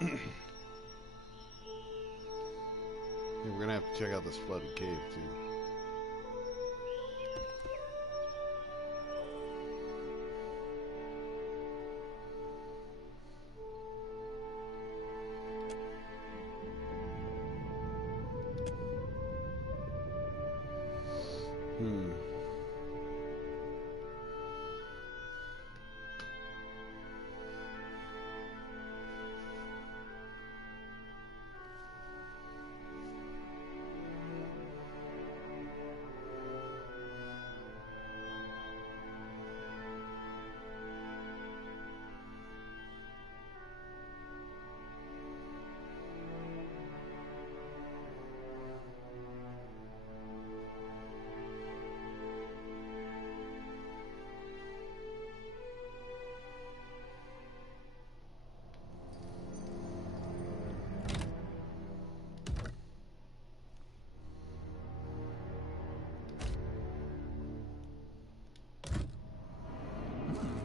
Yeah, we're gonna have to check out this flooded cave too.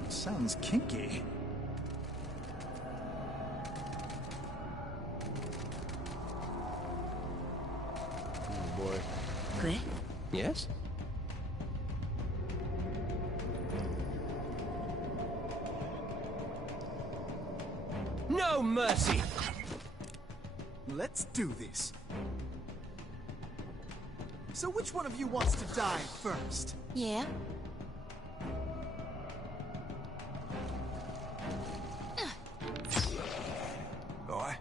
Sounds kinky. Oh boy. Clear? Yes? No mercy! Let's do this. So which one of you wants to die first? Yeah. Boy.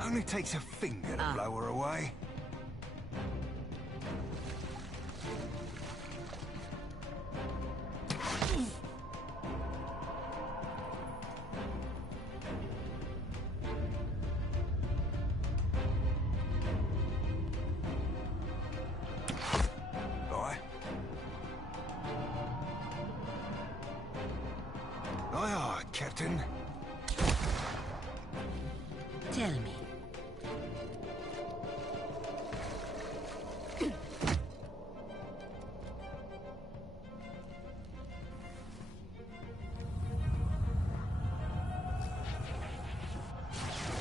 Only takes a finger to blow her away. Aye, aye, Captain. Tell me.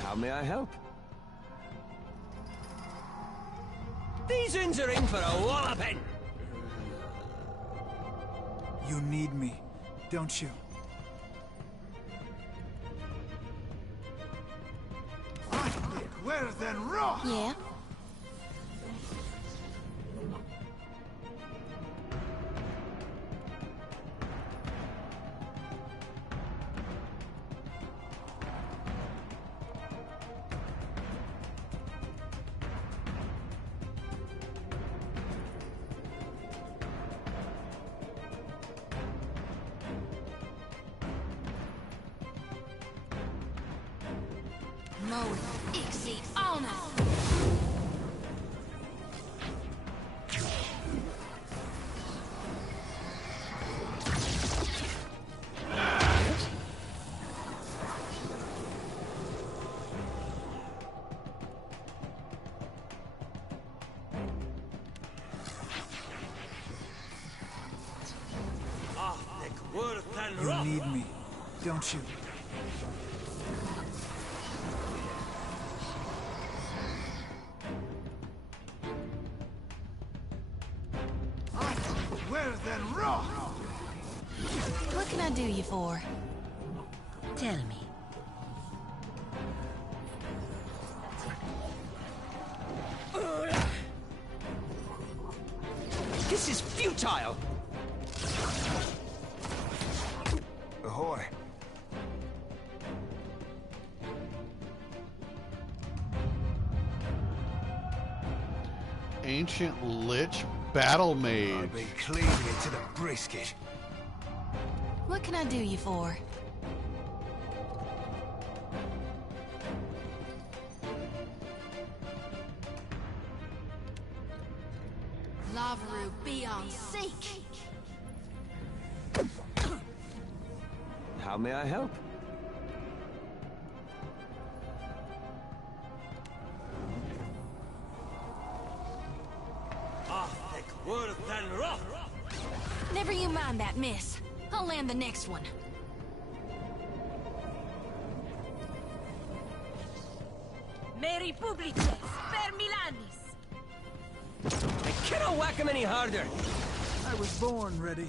How may I help? These uns are in for a walloping! You need me, don't you? Where's then raw? Yeah. Mode exceed honor. You need me, don't you? Where's then raw? What can I do you for? Tell me. This is futile! Ahoy. Ancient Lich Battle Mage. I've been cleaving it to the brisket. What can I do you for? Lavaru beyond seek. How may I help? worse than rough. Never you mind that, miss. I'll land the next one. Me Republice, per Milanis. I cannot whack him any harder. I was born ready.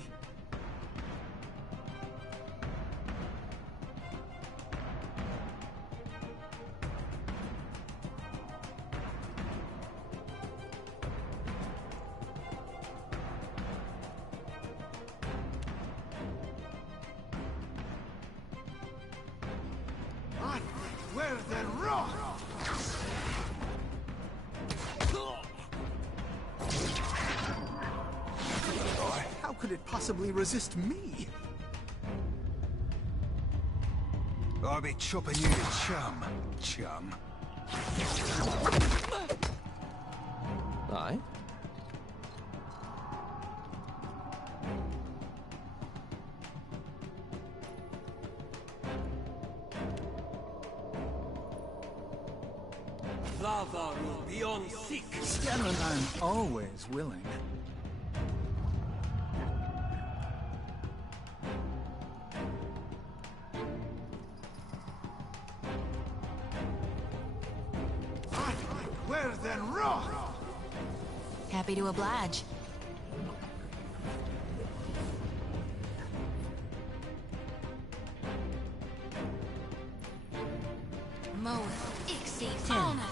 Where's the rock? How could it possibly resist me? I'll be chopping you to chum. Aye. Lava will be on sick. Scanlan, I'm always willing. Where's the rock? Happy to oblige. Moa, Ixie, Fauna.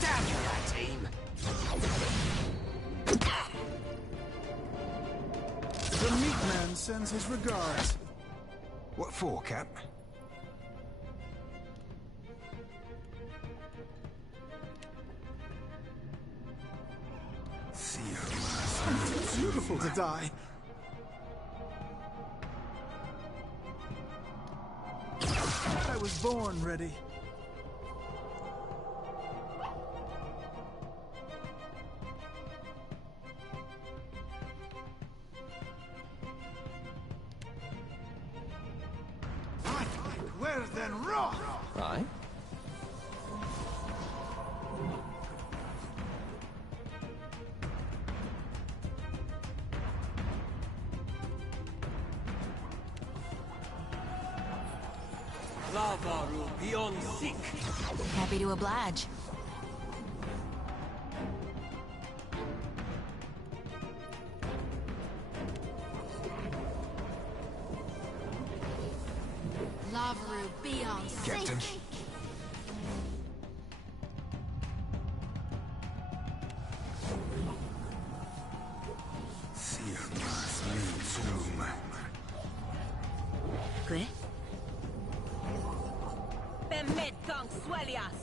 Damn you, that team. The meat man sends his regards. What for, Cap? It's beautiful to die. I was born ready. Where's the rock? Aye. Lava will be on sick. Happy to oblige. Lavaru be on Captain. sync. Que? Bemed kang swelias.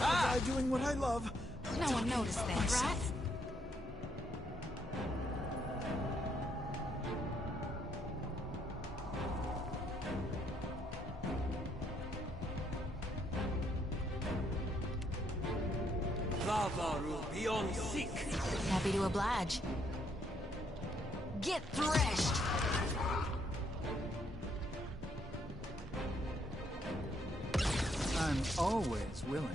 I'm doing what I love. No one noticed that, right? Lava will be on sick. Happy to oblige. Get threshed! I'm always willing.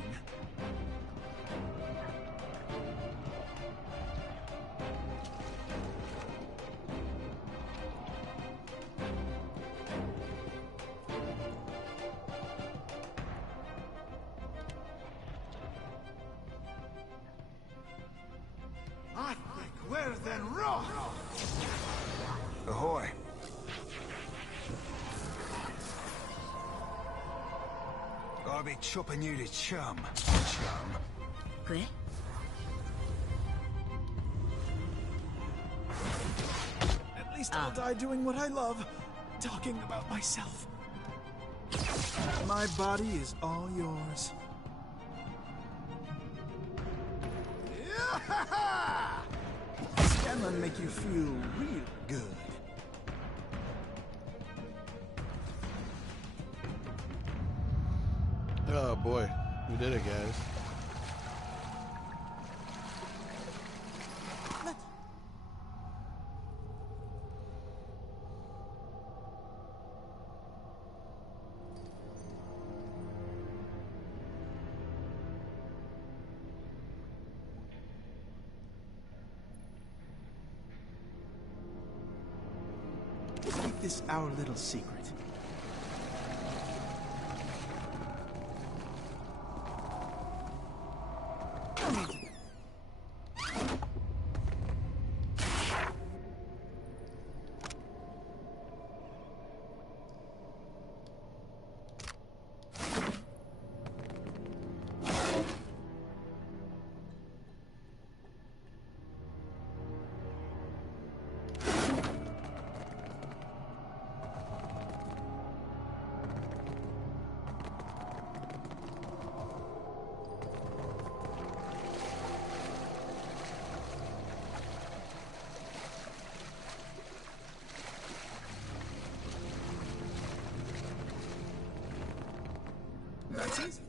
Where's the rock? Ahoy. I'll be chopping you to chum. Que? At least I'll die doing what I love, talking about myself. My body is all yours. Scanlan make you feel real good. Oh boy, we did it, guys. this our little secret. No need to. That's easy.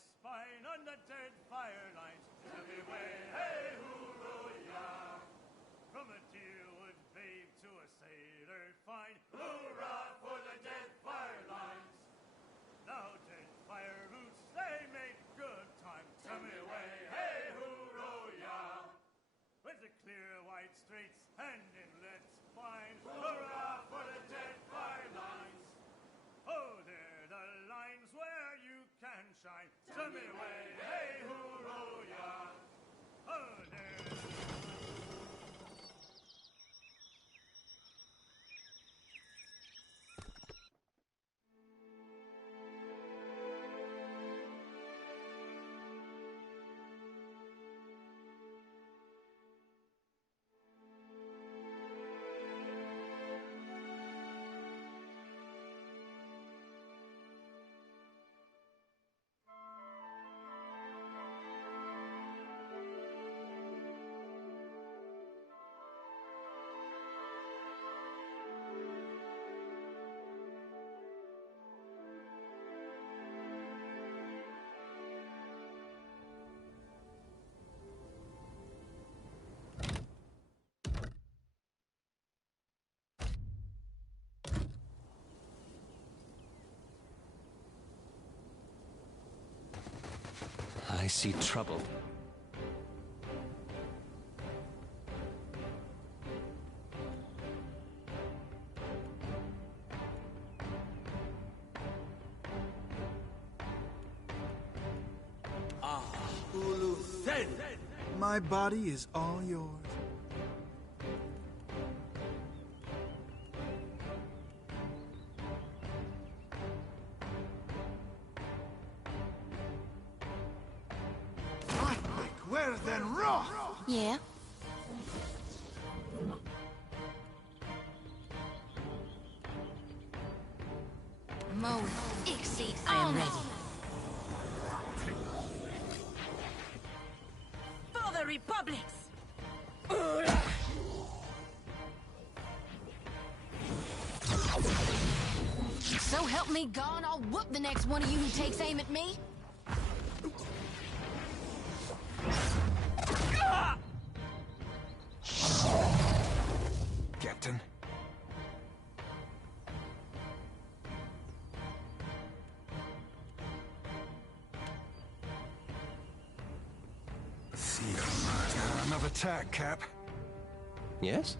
spine on the Deadfire lines. Tell me way, hey, hoo-roh-yah. From a deerwood babe to a sailor fine, hoorah for the Deadfire lines. Now Deadfire roots, they make good time. Tell me way, hey, hoo-roh-yah. With the clear white straits and inlets fine, hurrah for the Deadfire lines. Oh, they're the lines where you can shine. Tell me way, hey, hoo-roh-yah. Oh, they're I see trouble. My body is all yours. Where then raw? Yeah? Mo, Ixie, I am ready. For the Republics! So help me God, I'll whoop the next one of you who takes aim at me. Captain. See you. Another attack, Cap. Yes?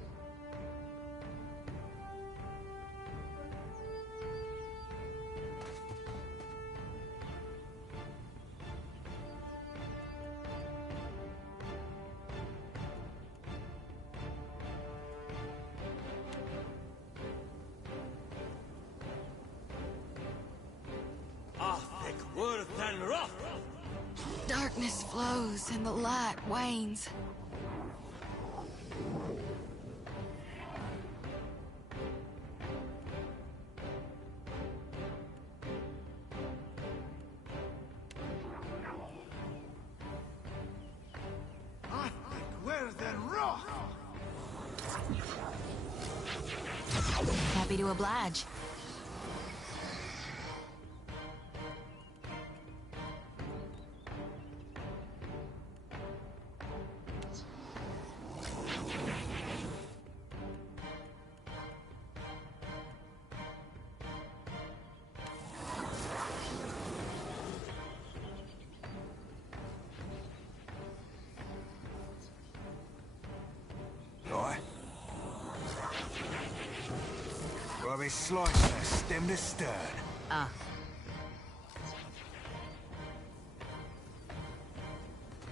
Darkness flows and the light wanes. Where then raw? Happy to oblige. Robbie Slicer, stem to stern.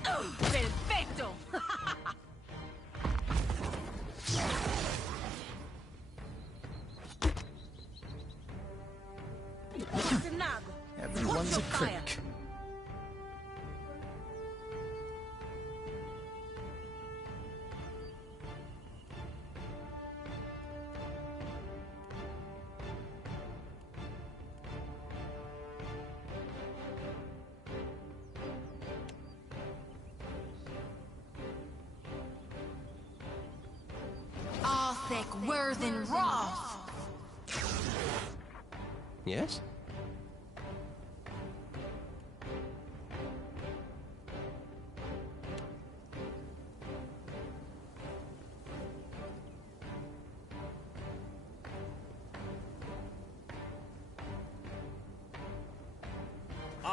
Perfecto! Everyone's a critic. Arthek, Worthen, Roth. Yes?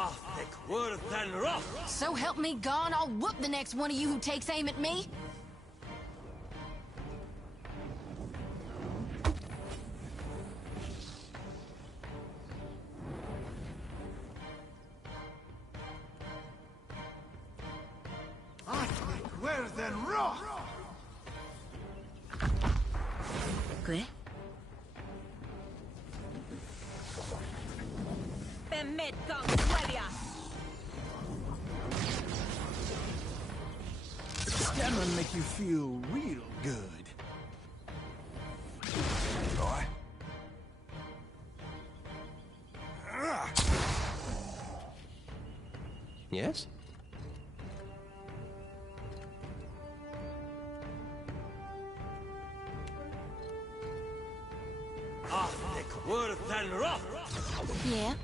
thick worth and rock. So help me God, I'll whoop the next one of you who takes aim at me. Worse than rock! ¿Qué? Stamina make you feel real good. Boy. Yes? Thick worth and rock. Yeah?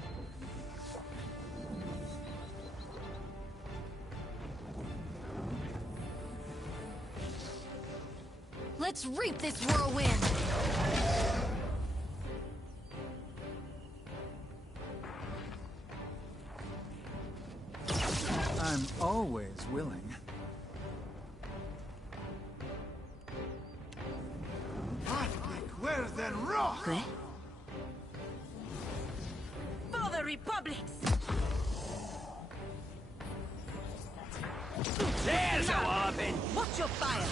Let's reap this whirlwind! I'm always willing. Worse than rock! ¿Qué? For the Republic! There's a walloping. Watch your fire!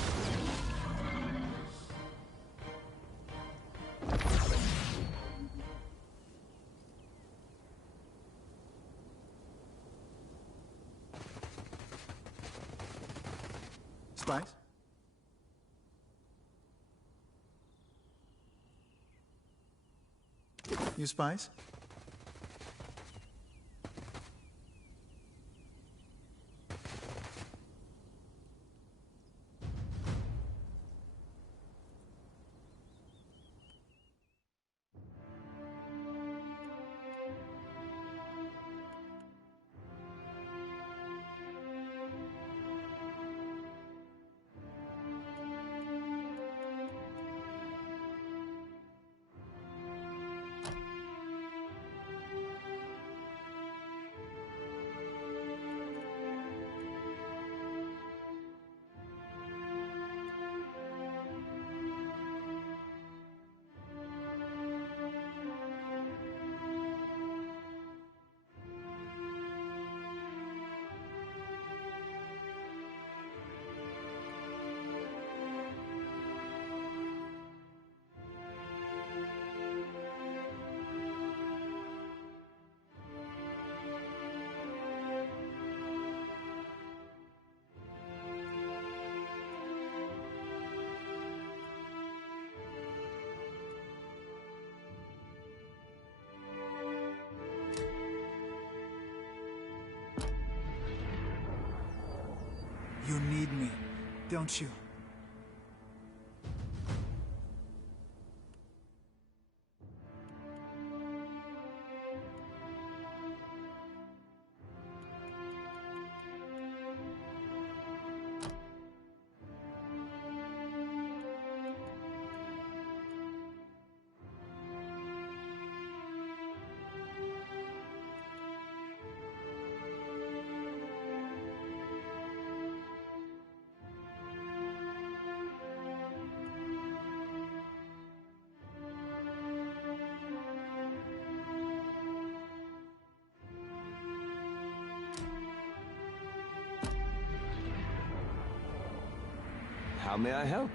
Spice? You Spice? You need me, don't you? How may I help?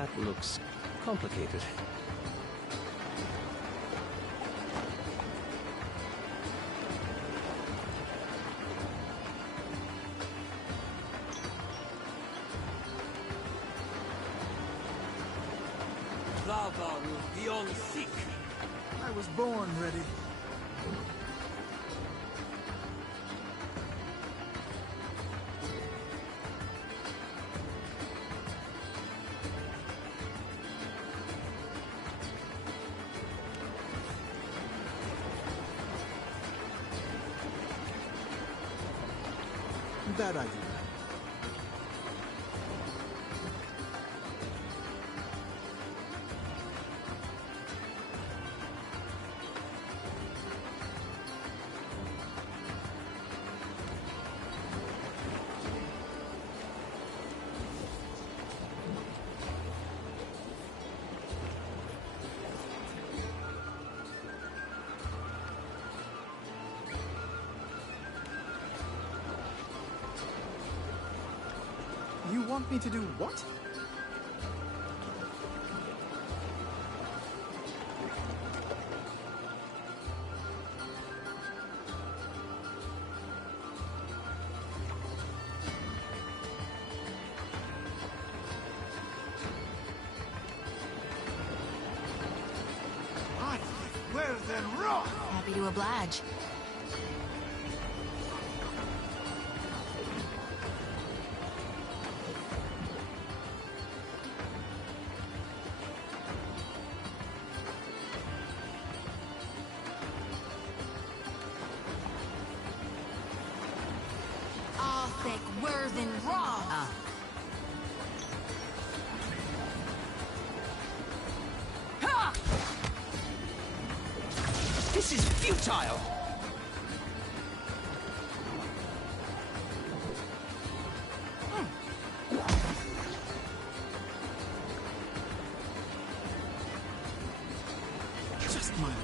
That looks complicated. Lava will be on thick. I was born ready. That I do. You want me to do what? Where then rock? Happy to oblige. All thick, worth and raw. Ha! This is futile! Just my luck.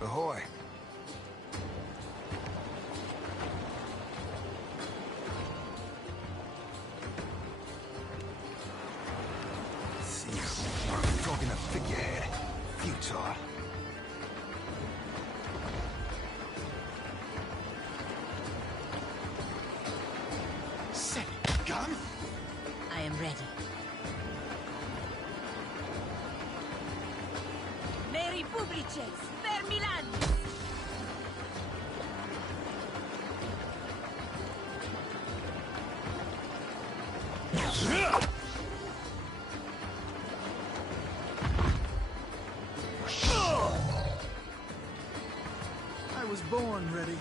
Ahoy. See, I'm frog in a figurehead. Futile. Set it, gun. I am ready. Mary Publices, per Milan! I was born ready.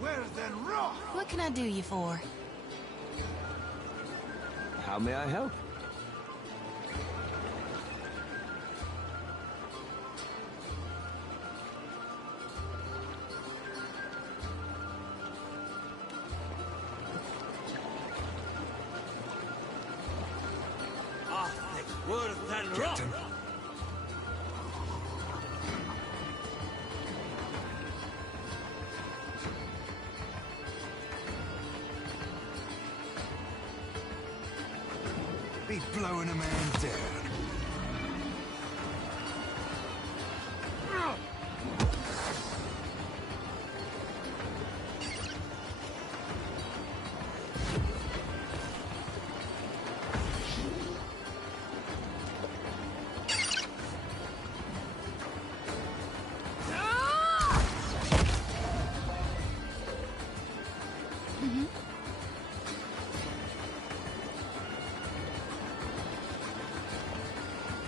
Where then rock? What can I do you for? How may I help? Ah, thick, worth and rock. Captain. Be blowing a man down.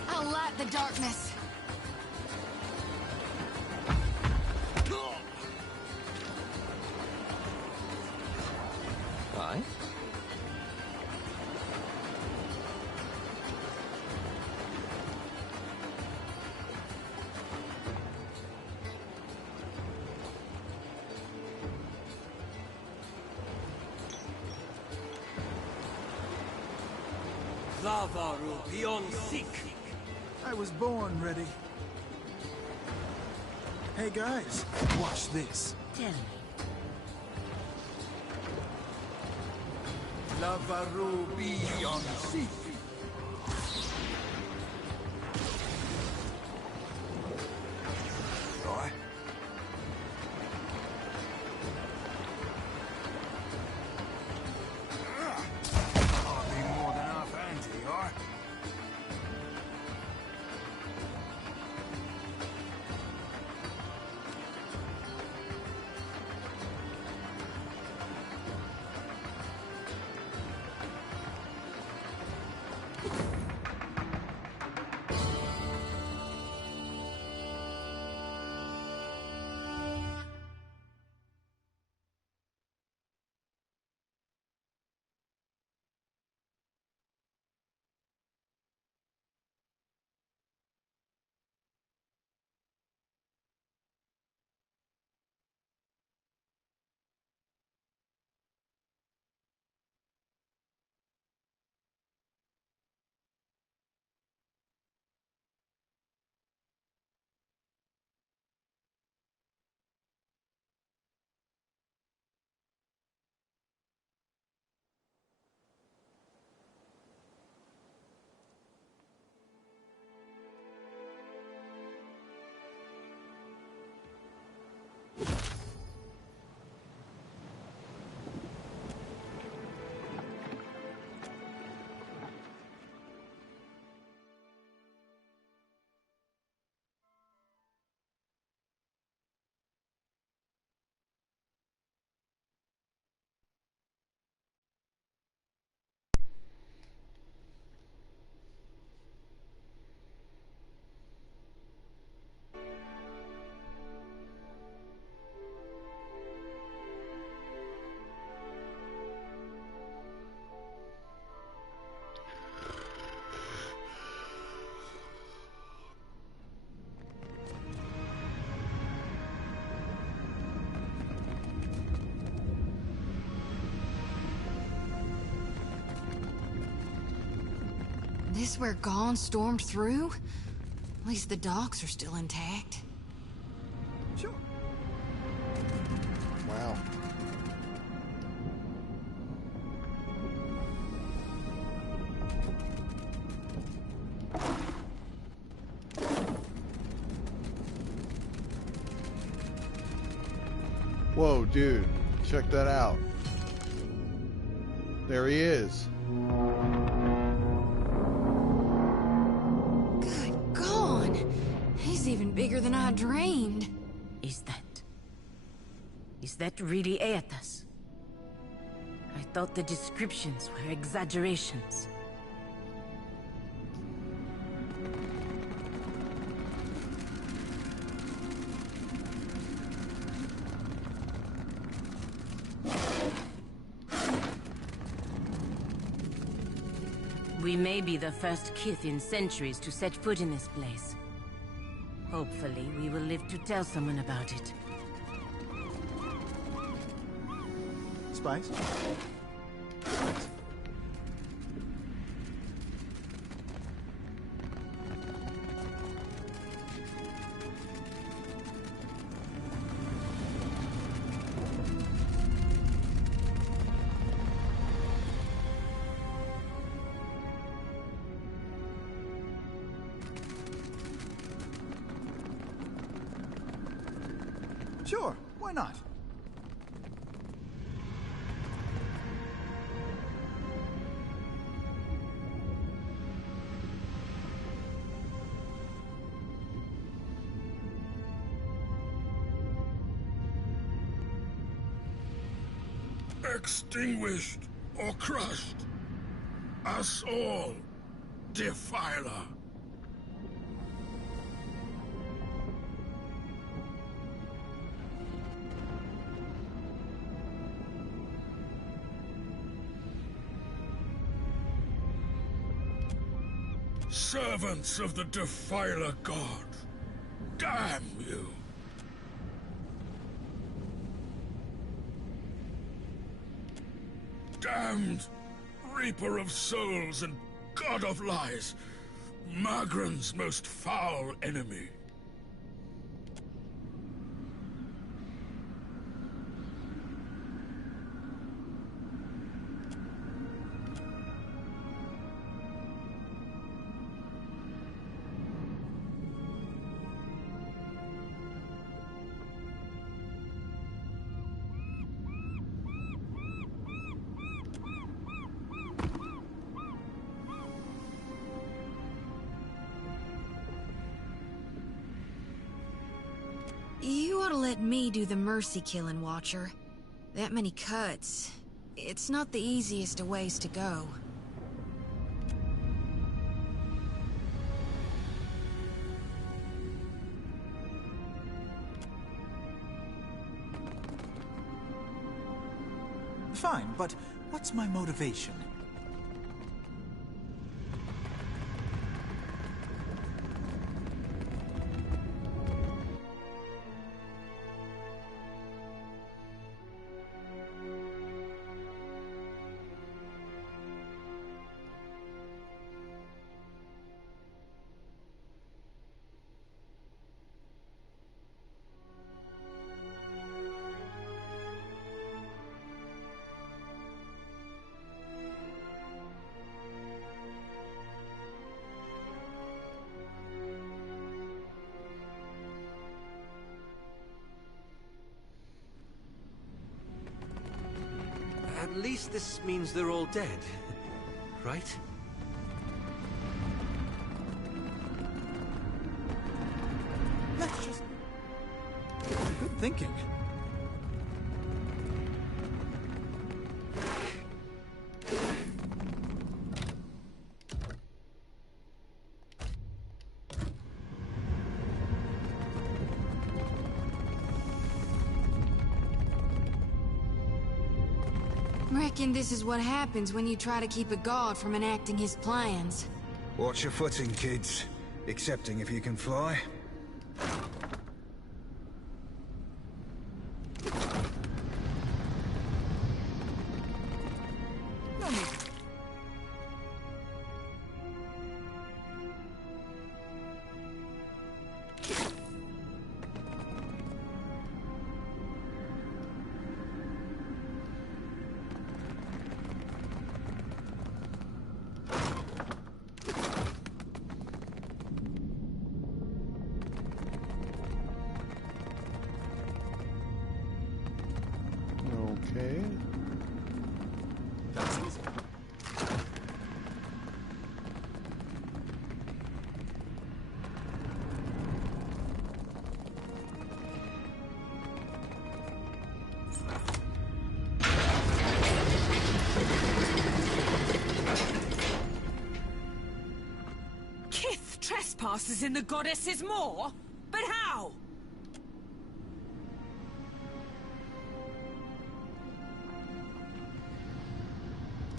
I'll light the darkness. Aye? Zavaru beyond seek. I was born ready. Hey guys, watch this. Tell me. Lavaru beyond sea. Right. Hardly more than half anti, right? This where Gone stormed through? At least the docks are still intact. Sure. Wow. Whoa, dude. Check that out. There he is. Good Gone! He's even bigger than I dreamed. Is that really Aetas? I thought the descriptions were exaggerations. We may be the first kith in centuries to set foot in this place. Hopefully, we will live to tell someone about it. Spice? Sure, why not? extinguished or crushed. Us all, Defiler. Servants of the Defiler God. Damn you! Damned Reaper of Souls and God of Lies, Magran's most foul enemy. You ought to let me do the mercy killing, Watcher. That many cuts. It's not the easiest of ways to go. Fine, but what's my motivation? At least this means they're all dead, right? Let's just... Good thinking. Reckon this is what happens when you try to keep a god from enacting his plans. Watch your footing, kids. Excepting if you can fly. No need. Okay. That's easy. Kith trespasses in the goddess's maw? But how?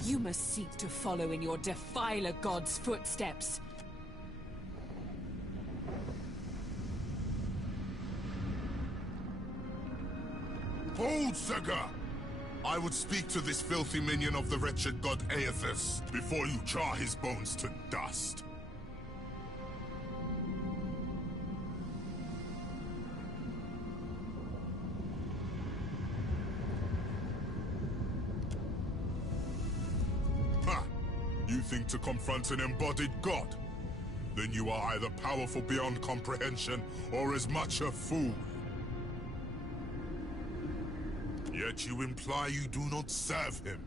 You must seek to follow in your Defiler god's footsteps. Hold, Sega! I would speak to this filthy minion of the wretched god Aethys before you char his bones to dust. Ha! You think to confront an embodied god? Then you are either powerful beyond comprehension or as much a fool. Yet you imply you do not serve him.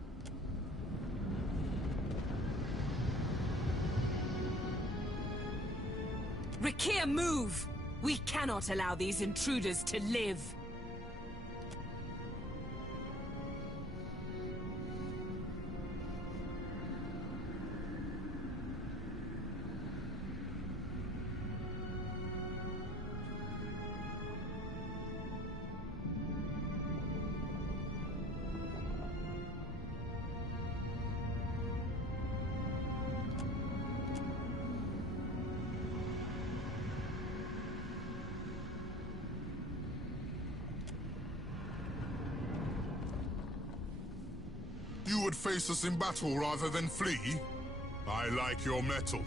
Rakir, move! We cannot allow these intruders to live. You would face us in battle rather than flee? I like your mettle.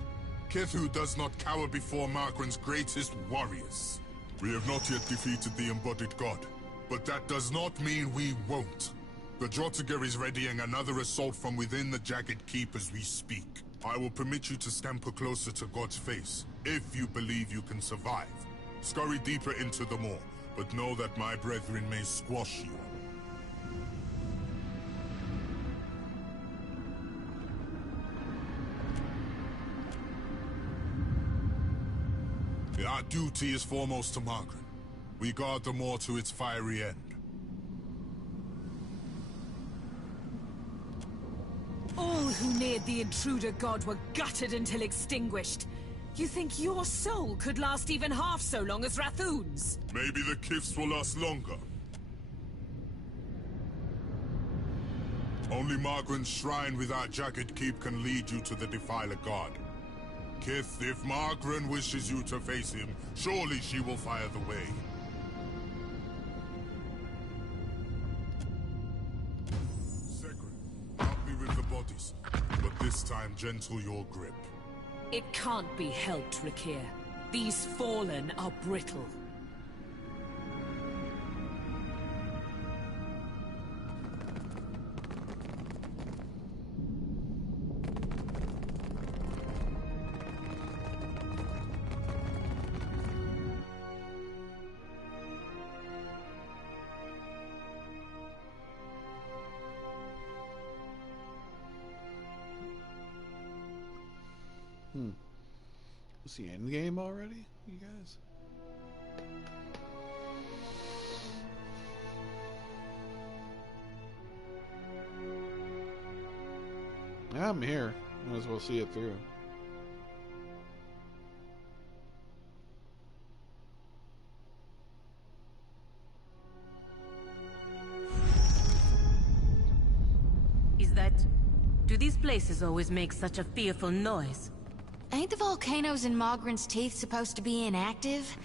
Kithu does not cower before Margren's greatest warriors. We have not yet defeated the embodied god, but that does not mean we won't. The Drotiger is readying another assault from within the Jagged Keep as we speak. I will permit you to scamper closer to God's face, if you believe you can survive. Scurry deeper into the maw, but know that my brethren may squash you. Our duty is foremost to Margren. We guard the moor to its fiery end. All who neared the intruder god were gutted until extinguished. You think your soul could last even half so long as Rathoon's? Maybe the Kifs will last longer. Only Margren's shrine with our Jagged Keep can lead you to the Defiler god. Kith, if Margren wishes you to face him, surely she will fire the way. Segrin, help me with the bodies, but this time gentle your grip. It can't be helped, Rakir. These fallen are brittle. Is the end game already, you guys? Yeah, I'm here. Might as well see it through. Do these places always make such a fearful noise? Ain't the volcanoes in Mogren's Teeth supposed to be inactive?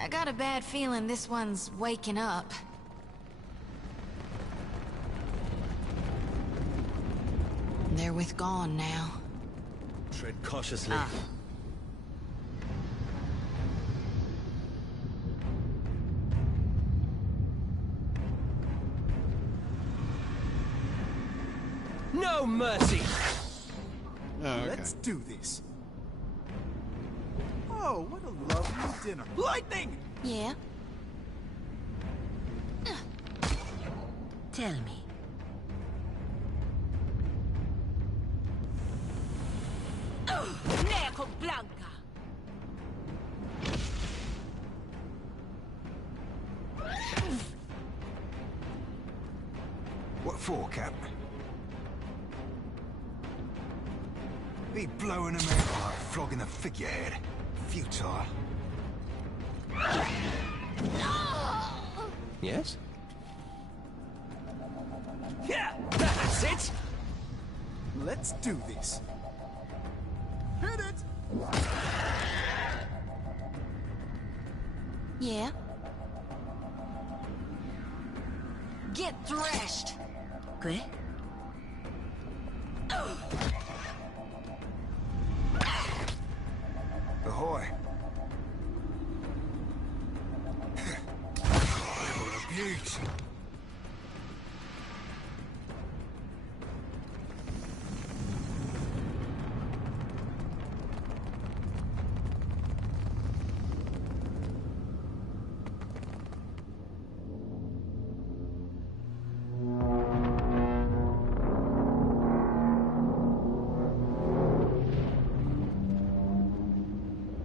I got a bad feeling this one's waking up. They're with gone now. Tread cautiously. No mercy! Oh, okay. Let's do this. Oh, what a lovely dinner. Lightning! Yeah? Tell me. Neco Blanca! What for, Cap? Be blowing them out like flogging a figurehead. Futile. Yes? Yeah, that's it! Let's do this. Hit it! Yeah? Get thrashed! Okay. Ahoy. What a beaut.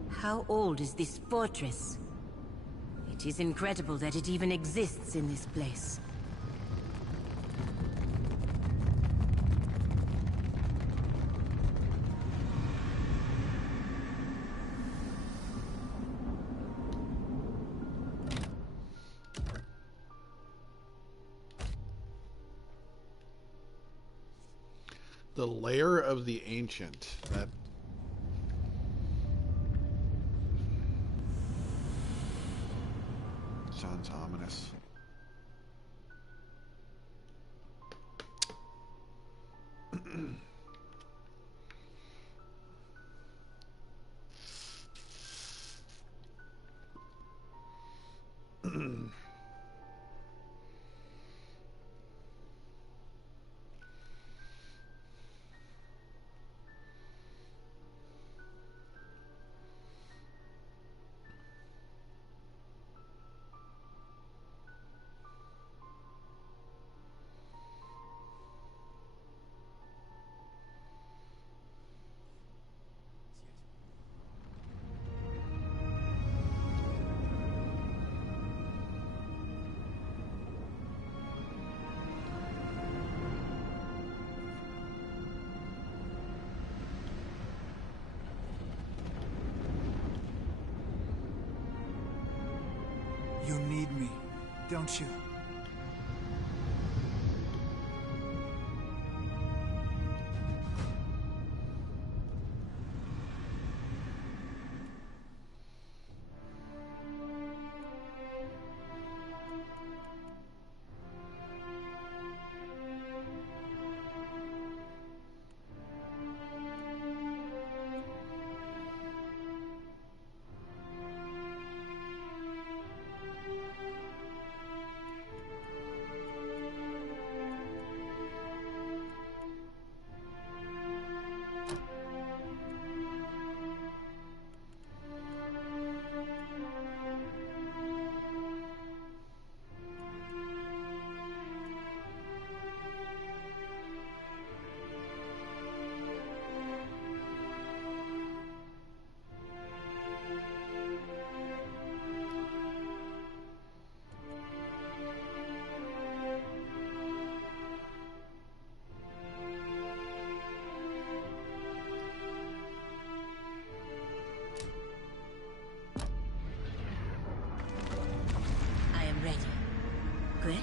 How old is this fortress? It is incredible that it even exists in this place. The Lair of the Ancient. That sounds ominous. need me, don't you? Good.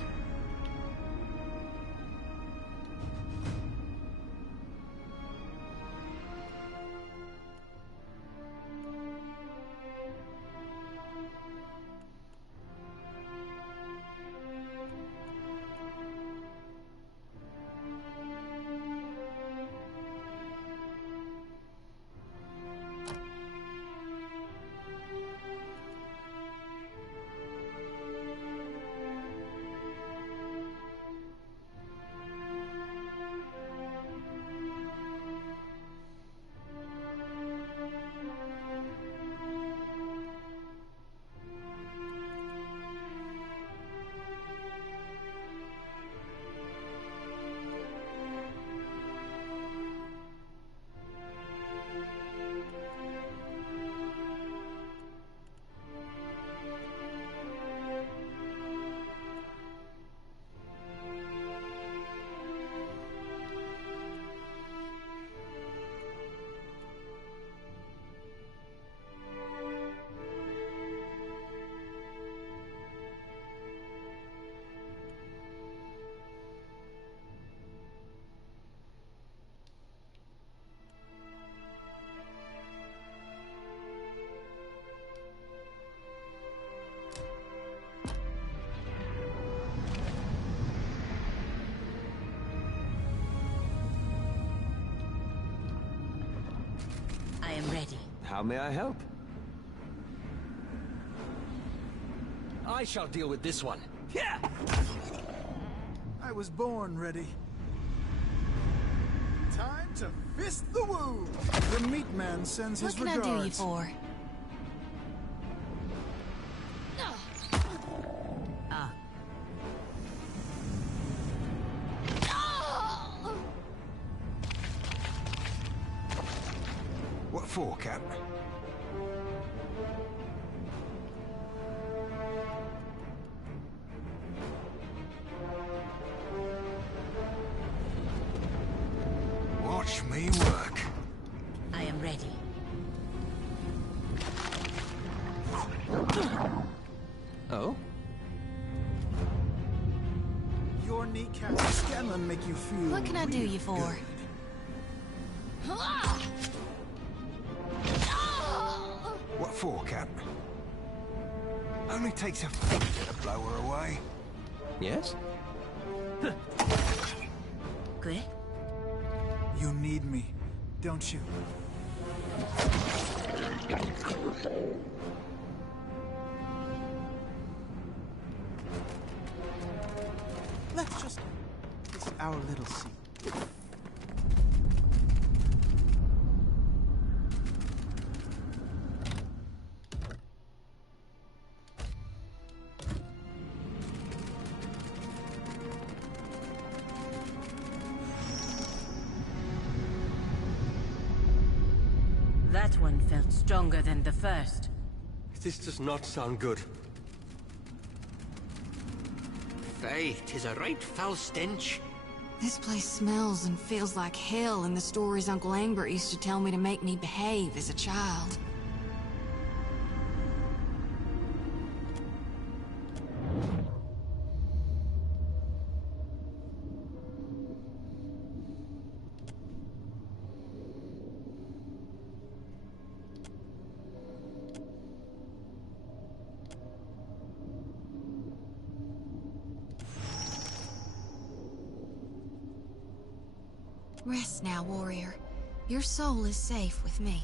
I am ready. How may I help? I shall deal with this one. Yeah! I was born ready. Time to fist the wound! The meat man sends his regards. What can I do you for? What for, Cap? Watch me work. I am ready. Oh? Your kneecaps can make you feel. What can I do you for? Good. What for, Cap? Only takes a finger to blow her away. Yes? Good. You need me, don't you? Let's just... It's our little secret. That one felt stronger than the first. This does not sound good. Faye, 'tis a right foul stench. This place smells and feels like hell in the stories Uncle Angbert used to tell me to make me behave as a child. Rest now, warrior. Your soul is safe with me.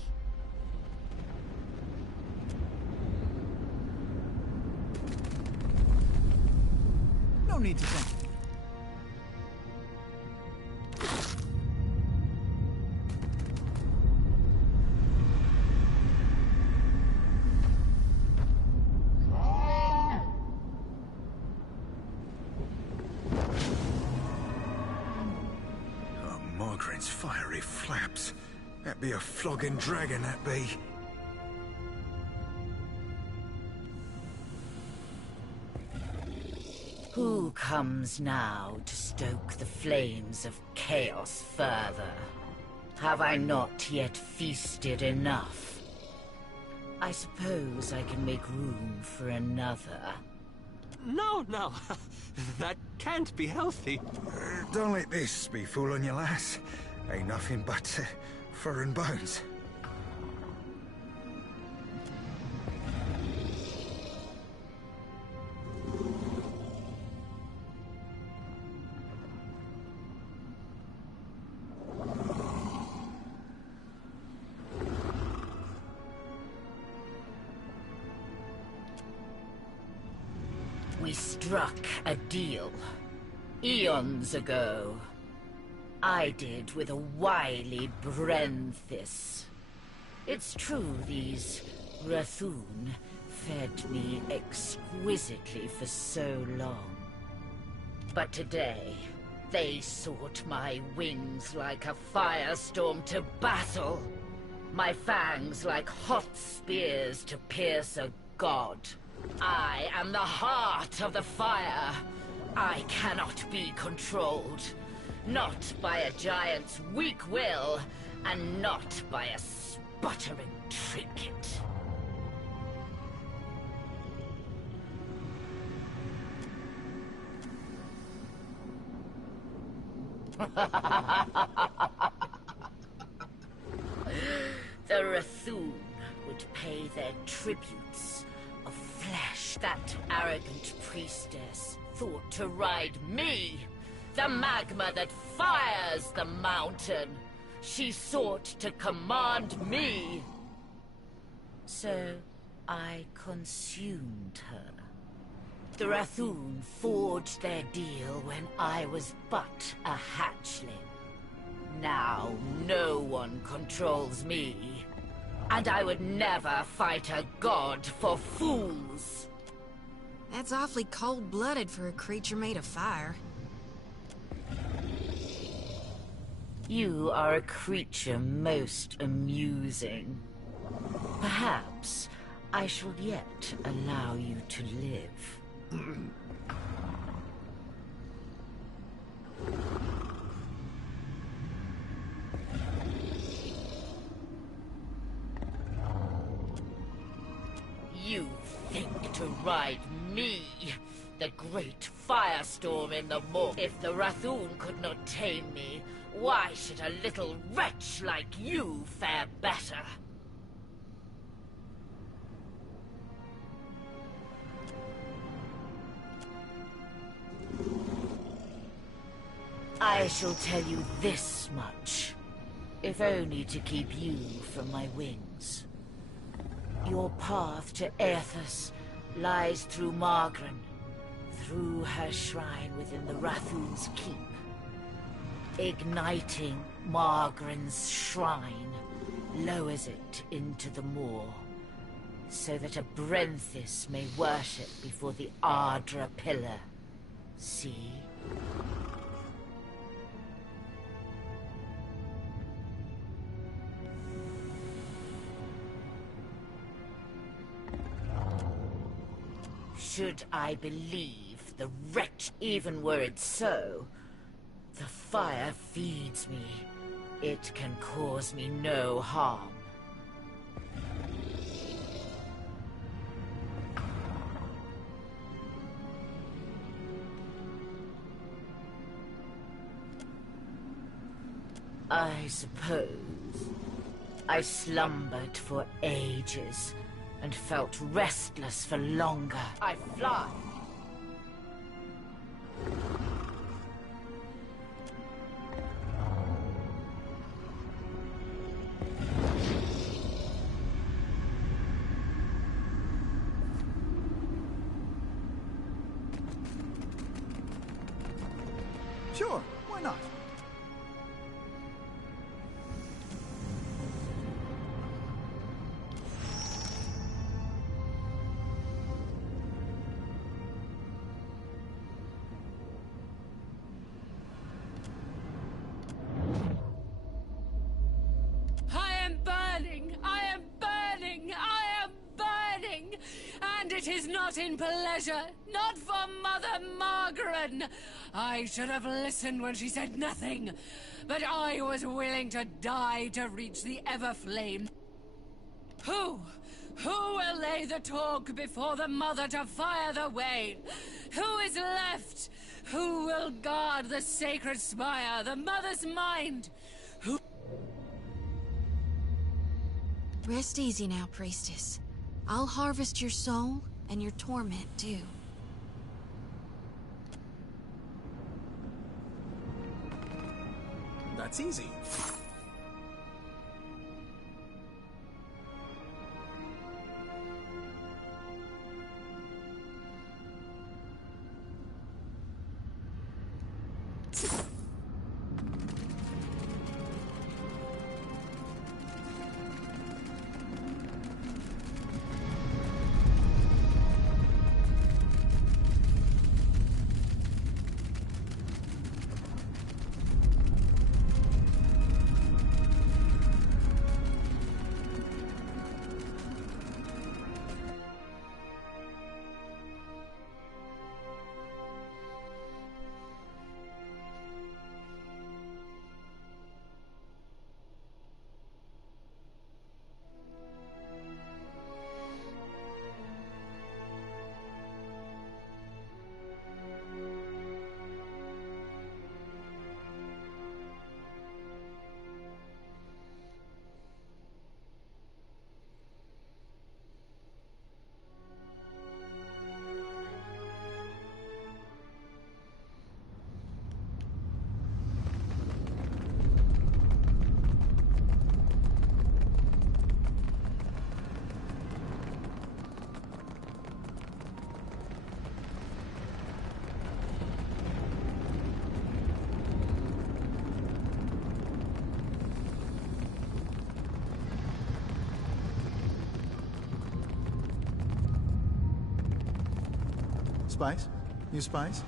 No need to thank me. Margaret's fiery flaps. That be a flogging dragon, that be. Who comes now to stoke the flames of chaos further? Have I not yet feasted enough? I suppose I can make room for another. No, no. That can't be healthy. Don't let this be fooling you, lass. Ain't nothing but fur and bones. We struck a deal. Eons ago. I did with a wily Brenthis. It's true these Rathun fed me exquisitely for so long. But today, they sought my wings like a firestorm to battle. My fangs like hot spears to pierce a god. I am the heart of the fire. I cannot be controlled. Not by a giant's weak will, and not by a sputtering trinket. The Rathun would pay their tributes of flesh. That arrogant priestess thought to ride me, the magma that fires the mountain. She sought to command me. So I consumed her. The Rathun forged their deal when I was but a hatchling. Now no one controls me. And I would never fight a god for fools. That's awfully cold-blooded for a creature made of fire. You are a creature most amusing. Perhaps I shall yet allow you to live. You think to ride me, the great firestorm in the moor. If the Rathun could not tame me, why should a little wretch like you fare better? I shall tell you this much, if only to keep you from my wings. Your path to Aethys lies through Margren, through her shrine within the Rathun's keep. Igniting Margren's shrine lowers it into the moor, so that a Brenthis may worship before the Ardra pillar. See? Should I believe the wretch, even were it so, the fire feeds me. It can cause me no harm. I suppose I slumbered for ages and felt restless for longer. I fly. It is not in pleasure, not for Mother Margaret. I should have listened when she said nothing, but I was willing to die to reach the Everflame. Who will lay the talk before the Mother to fire the way? Who is left? Who will guard the sacred spire, the Mother's mind? Who? Rest easy now, Priestess. I'll harvest your soul and your torment, too. That's easy. Spice? You Spice?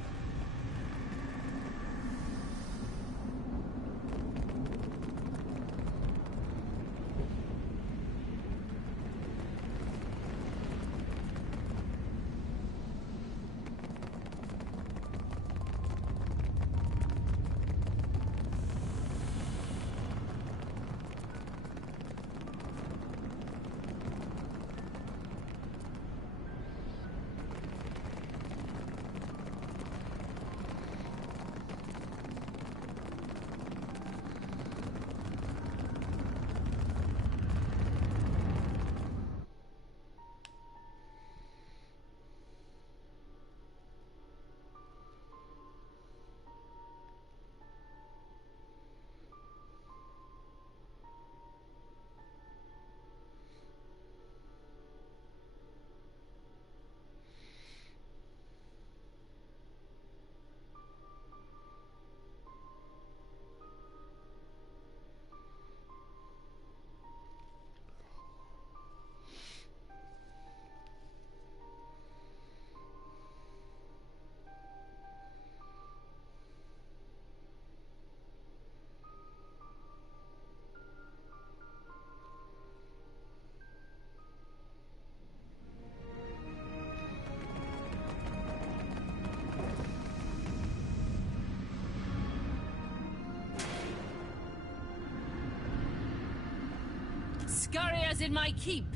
Scurriers in my keep!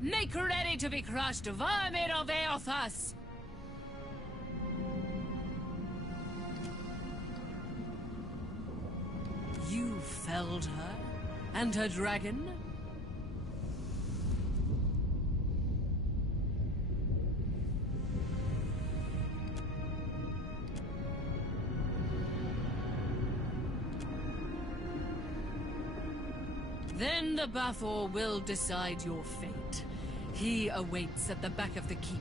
Make ready to be crushed, vermin of Eothas! You felled her? And her dragon? Then the Bathor will decide your fate. He awaits at the back of the keep.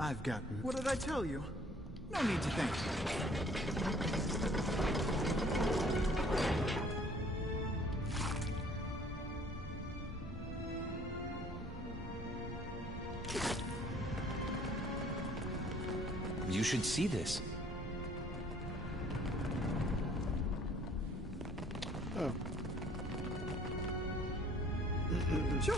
I've gotten... What did I tell you? No need to thank me. You should see this. Oh. Sure.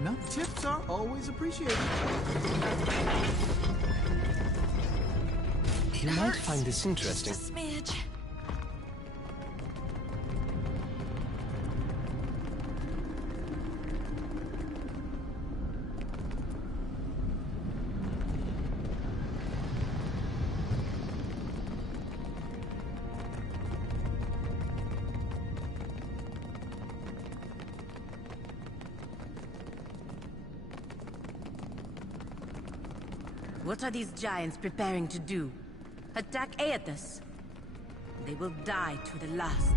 Knock. Tips are always appreciated. You might find this interesting. Just a smidge. What are these giants preparing to do? Attack Aethys? They will die to the last.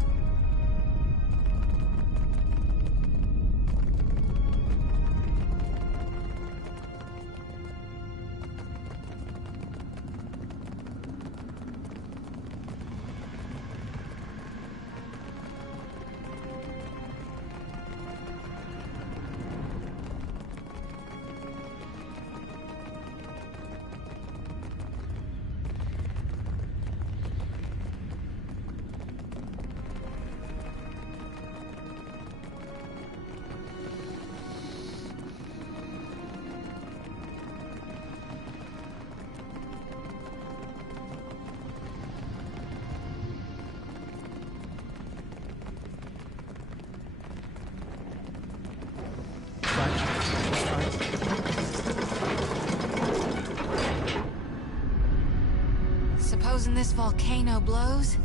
Supposing this volcano blows,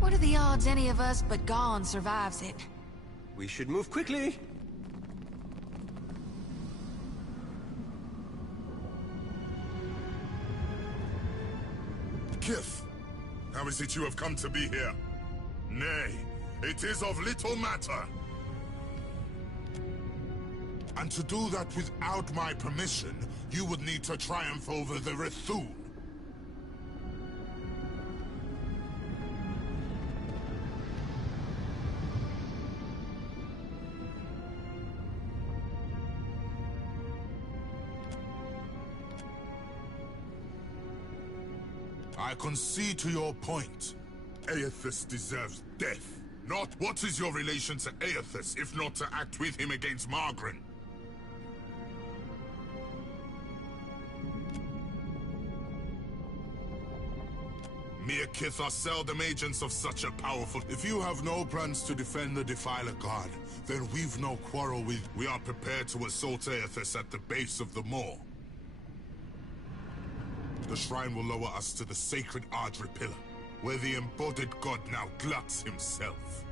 what are the odds any of us but Gone survives it? We should move quickly. Kith, how is it you have come to be here? Nay, it is of little matter. And to do that without my permission, you would need to triumph over the Rithun. I concede to your point. Aethys deserves death. Not what is your relation to Aethys, if not to act with him against Margren? Mere Kith are seldom agents of such a powerful... If you have no plans to defend the Defiler God, then we've no quarrel with... We are prepared to assault Aethys at the base of the moor. The shrine will lower us to the sacred Ardra Pillar, where the embodied god now gluts himself.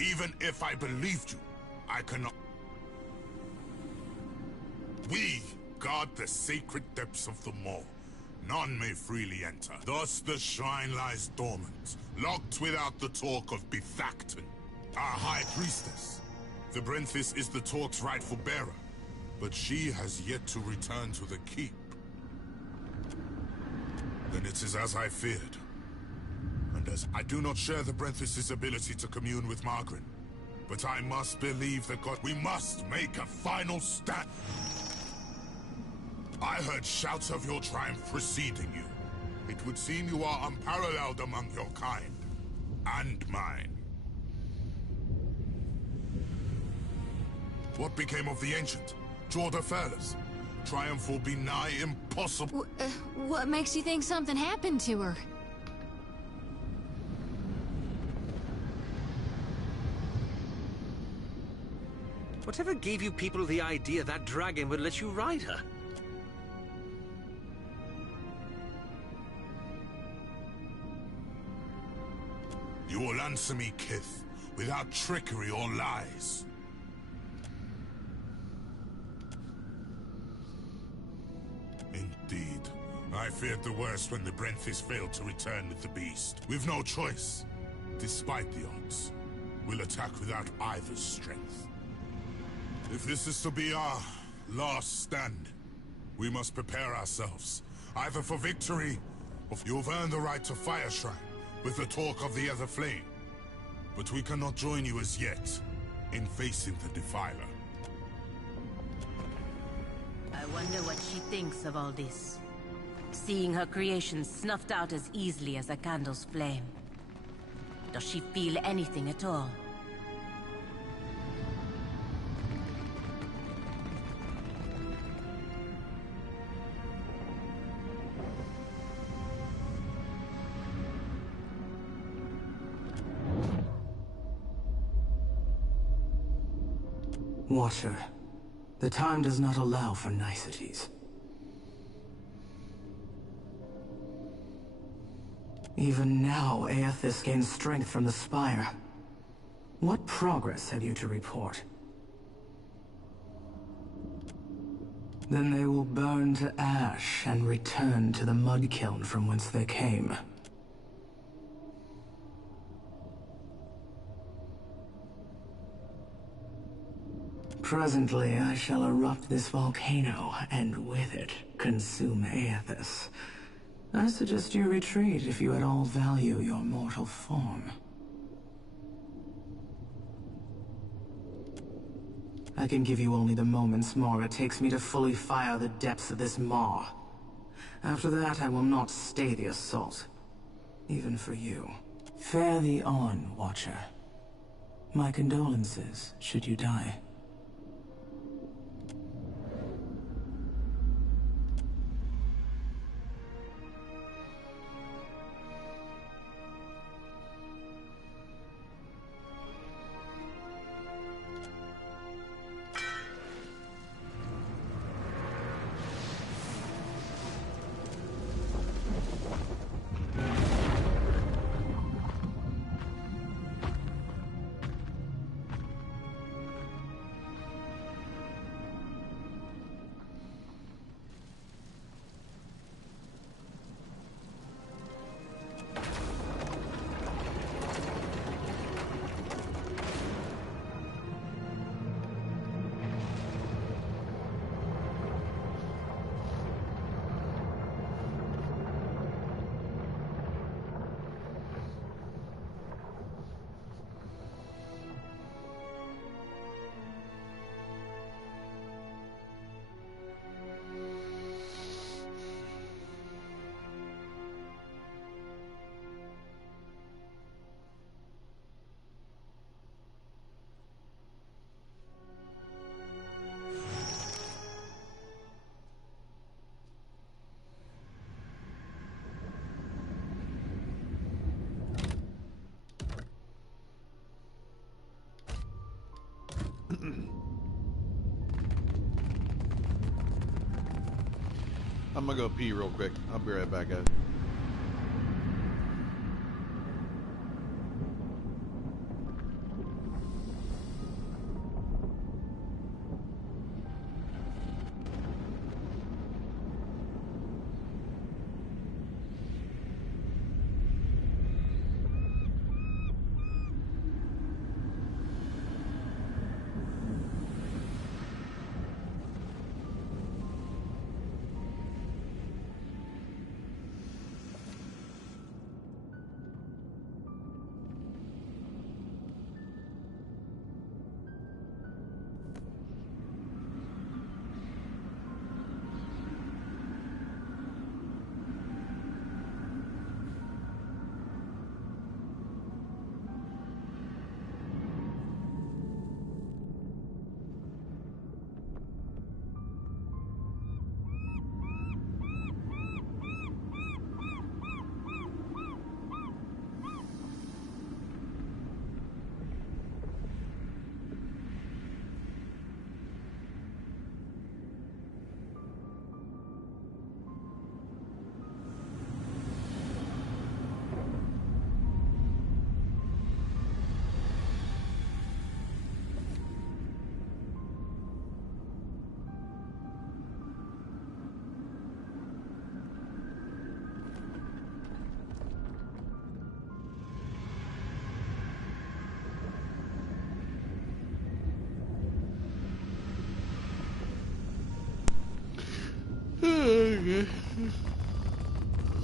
Even if I believed you, I cannot... We guard the sacred depths of the moor. None may freely enter. Thus the shrine lies dormant, locked without the talk of Bethacton, our high priestess. The Brenthis is the talk's rightful bearer, but she has yet to return to the keep. Then it is as I feared. And as I do not share the Brenthis' ability to commune with Margren, but I must believe that God... We must make a final stand. I heard shouts of your triumph preceding you. It would seem you are unparalleled among your kind. And mine. What became of the Ancient? Jorda Fairless? Triumph will be nigh impossible. What makes you think something happened to her? Whatever gave you people the idea that dragon would let you ride her? You will answer me, Kith, without trickery or lies. Indeed. I feared the worst when the Brenthis failed to return with the beast. We've no choice. Despite the odds, we'll attack without either's strength. If this is to be our last stand, we must prepare ourselves, either for victory, or you've earned the right to Fire Shrine, with the talk of the Other Flame. But we cannot join you as yet, in facing the Defiler. I wonder what she thinks of all this. Seeing her creation snuffed out as easily as a candle's flame. Does she feel anything at all? Watcher, the time does not allow for niceties. Even now, Aethys gains strength from the Spire. What progress have you to report? Then they will burn to ash and return to the mud kiln from whence they came. Presently, I shall erupt this volcano, and with it, consume Aethys. I suggest you retreat if you at all value your mortal form. I can give you only the moments more it takes me to fully fire the depths of this maw. After that, I will not stay the assault. Even for you. Fare thee on, Watcher. My condolences, should you die. I'm gonna go pee real quick. I'll be right back, guys.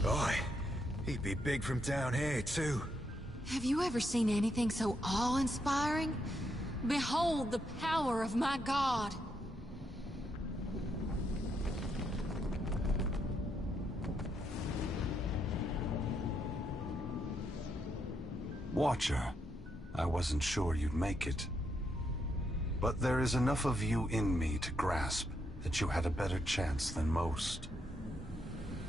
Boy, he'd be big from down here, too. Have you ever seen anything so awe-inspiring? Behold the power of my god. Watcher, I wasn't sure you'd make it. But there is enough of you in me to grasp that you had a better chance than most.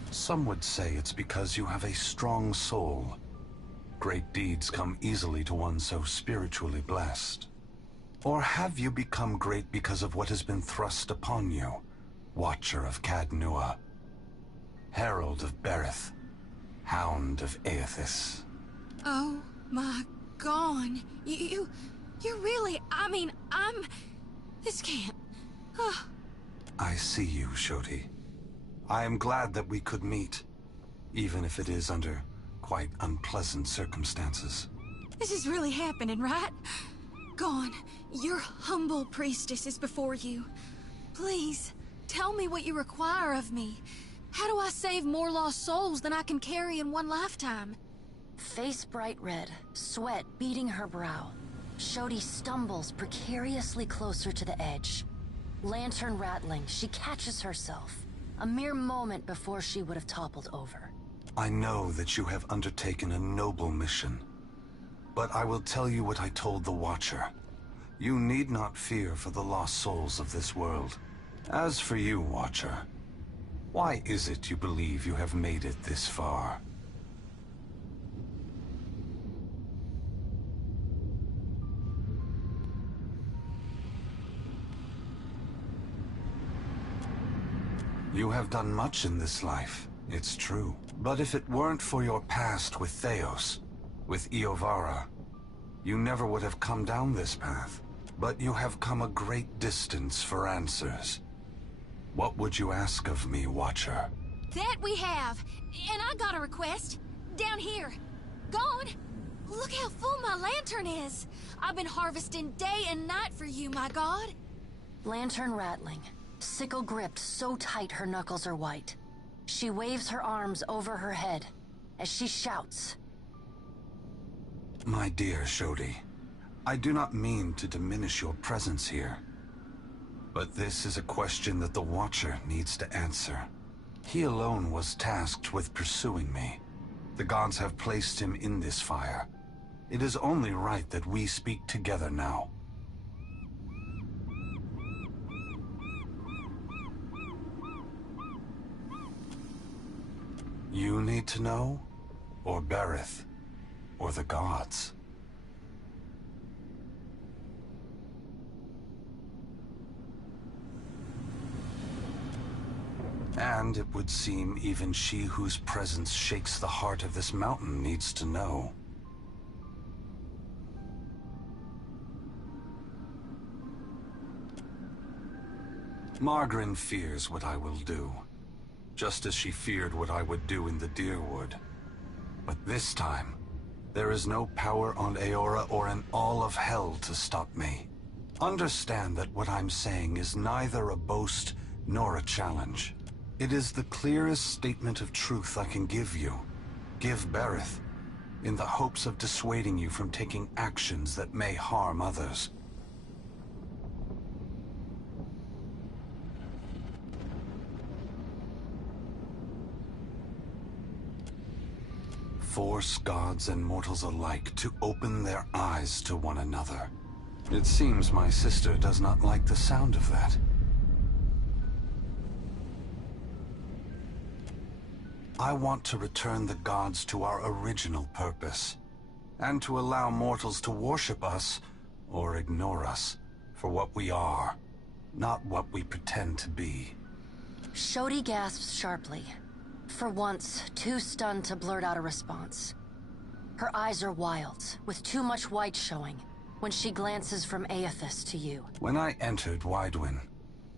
Some would say it's because you have a strong soul. Great deeds come easily to one so spiritually blessed. Or have you become great because of what has been thrust upon you, Watcher of Cadnua, Herald of Berith, Hound of Aethys? Oh my god. You really, this can't. I see you, Shoti. I am glad that we could meet, even if it is under quite unpleasant circumstances. This is really happening, right? Gon, your humble priestess is before you. Please, tell me what you require of me. How do I save more lost souls than I can carry in one lifetime? Face bright red, sweat beading her brow. Shodi stumbles precariously closer to the edge. Lantern rattling, she catches herself. A mere moment before she would have toppled over. I know that you have undertaken a noble mission, but I will tell you what I told the Watcher. You need not fear for the lost souls of this world. As for you, Watcher, why is it you believe you have made it this far? You have done much in this life, it's true. But if it weren't for your past with Theos, with Iovara, you never would have come down this path. But you have come a great distance for answers. What would you ask of me, Watcher? That we have. And I got a request. Down here. Gon, look how full my lantern is. I've been harvesting day and night for you, my god. Lantern rattling. Sickle gripped so tight her knuckles are white. She waves her arms over her head as she shouts. My dear Shodi, I do not mean to diminish your presence here. But this is a question that the Watcher needs to answer. He alone was tasked with pursuing me. The gods have placed him in this fire. It is only right that we speak together now. You need to know? Or Berith? Or the gods? And it would seem even she whose presence shakes the heart of this mountain needs to know. Margaret fears what I will do, just as she feared what I would do in the Deerwood. But this time, there is no power on Eora or in all of hell to stop me. Understand that what I'm saying is neither a boast nor a challenge. It is the clearest statement of truth I can give you, give Berith, in the hopes of dissuading you from taking actions that may harm others. Force gods and mortals alike to open their eyes to one another. It seems my sister does not like the sound of that. I want to return the gods to our original purpose, and to allow mortals to worship us, or ignore us, for what we are, not what we pretend to be. Shodi gasps sharply. For once, too stunned to blurt out a response. Her eyes are wild, with too much white showing, when she glances from Aethys to you. When I entered Wydwin,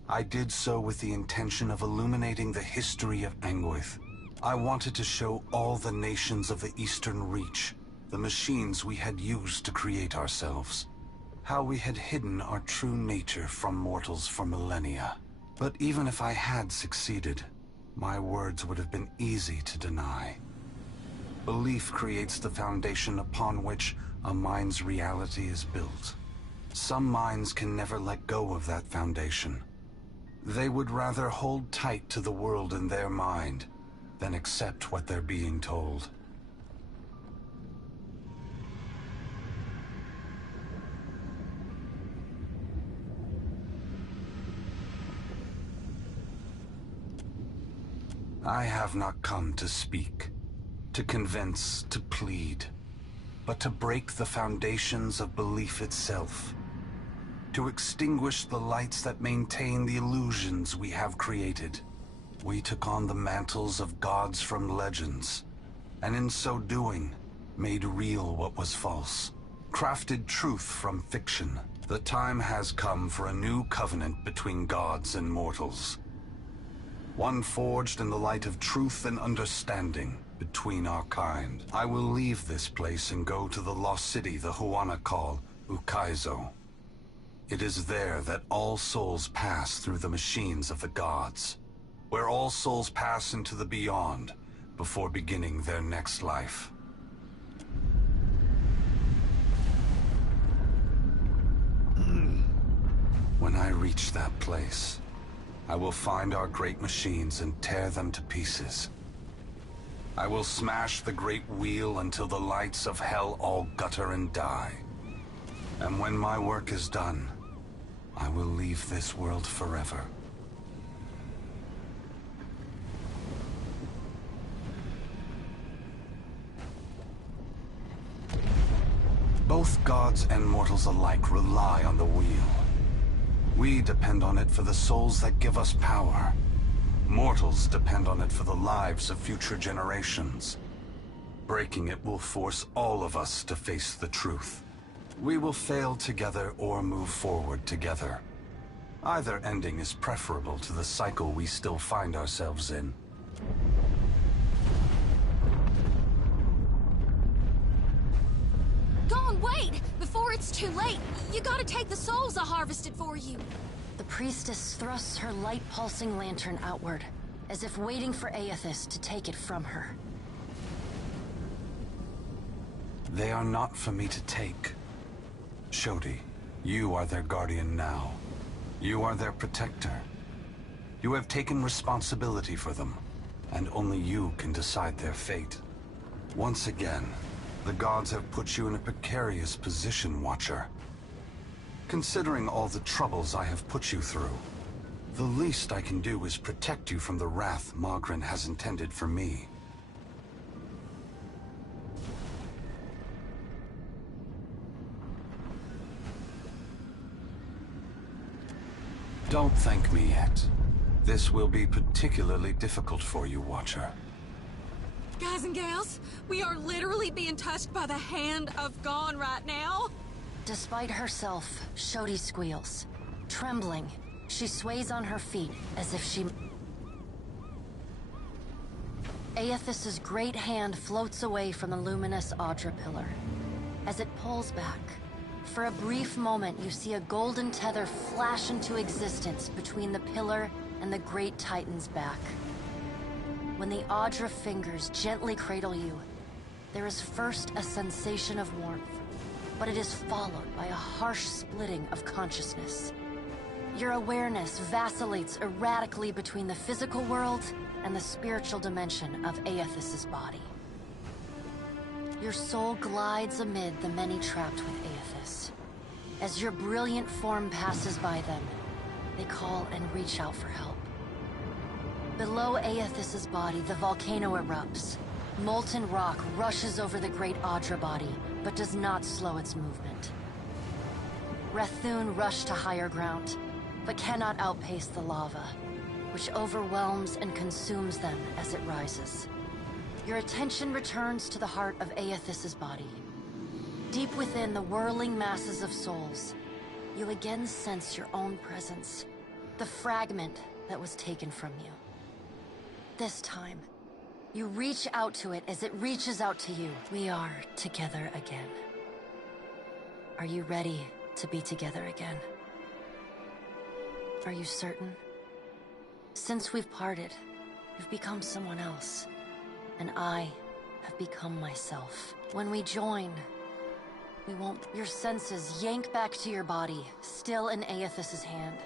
I did so with the intention of illuminating the history of Anguith. I wanted to show all the nations of the Eastern Reach the machines we had used to create ourselves, how we had hidden our true nature from mortals for millennia. But even if I had succeeded, my words would have been easy to deny. Belief creates the foundation upon which a mind's reality is built. Some minds can never let go of that foundation. They would rather hold tight to the world in their mind than accept what they're being told. I have not come to speak, to convince, to plead, but to break the foundations of belief itself, to extinguish the lights that maintain the illusions we have created. We took on the mantles of gods from legends, and in so doing, made real what was false, crafted truth from fiction. The time has come for a new covenant between gods and mortals. One forged in the light of truth and understanding between our kind. I will leave this place and go to the lost city the Huana call Ukaizo. It is there that all souls pass through the machines of the gods, where all souls pass into the beyond before beginning their next life. When I reach that place, I will find our great machines and tear them to pieces. I will smash the great wheel until the lights of hell all gutter and die. And when my work is done, I will leave this world forever. Both gods and mortals alike rely on the wheel. We depend on it for the souls that give us power. Mortals depend on it for the lives of future generations. Breaking it will force all of us to face the truth. We will fail together or move forward together. Either ending is preferable to the cycle we still find ourselves in. Gone, wait! Before it's too late, you gotta take the souls I harvested for you. The priestess thrusts her light-pulsing lantern outward, as if waiting for Aethys to take it from her. They are not for me to take. Shodi, you are their guardian now. You are their protector. You have taken responsibility for them, and only you can decide their fate. Once again, the gods have put you in a precarious position, Watcher. Considering all the troubles I have put you through, the least I can do is protect you from the wrath Magrin has intended for me. Don't thank me yet. This will be particularly difficult for you, Watcher. Guys and gals, we are literally being touched by the hand of God right now. Despite herself, Shodi squeals. Trembling, she sways on her feet as if she... Aethys's great hand floats away from the luminous Audra pillar. As it pulls back, for a brief moment you see a golden tether flash into existence between the pillar and the great Titan's back. When the Audra fingers gently cradle you, there is first a sensation of warmth, but it is followed by a harsh splitting of consciousness. Your awareness vacillates erratically between the physical world and the spiritual dimension of Aethys's body. Your soul glides amid the many trapped with Aethys. As your brilliant form passes by them, they call and reach out for help. Below Aethys's body, the volcano erupts. Molten rock rushes over the great Audra body, but does not slow its movement. Rathun rush to higher ground, but cannot outpace the lava, which overwhelms and consumes them as it rises. Your attention returns to the heart of Aethys's body. Deep within the whirling masses of souls, you again sense your own presence, the fragment that was taken from you. This time, you reach out to it as it reaches out to you. We are together again. Are you ready to be together again? Are you certain? Since we've parted, You've become someone else, and I have become myself. When we join, we won't... Your senses yank back to your body, still in Aethys's hand.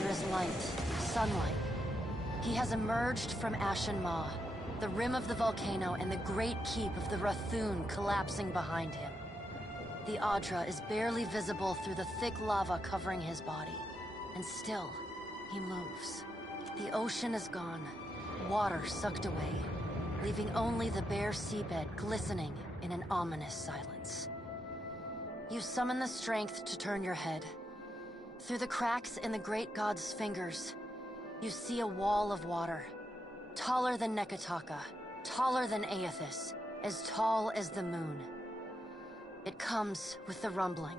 There is light, sunlight. He has emerged from Ashen Maw, the rim of the volcano and the great keep of the Rathun collapsing behind him. The Adra is barely visible through the thick lava covering his body, and still, he moves. The ocean is gone, water sucked away, leaving only the bare seabed glistening in an ominous silence. You summon the strength to turn your head. Through the cracks in the great god's fingers, you see a wall of water, taller than Nekataka, taller than Aethys, as tall as the moon. It comes with the rumbling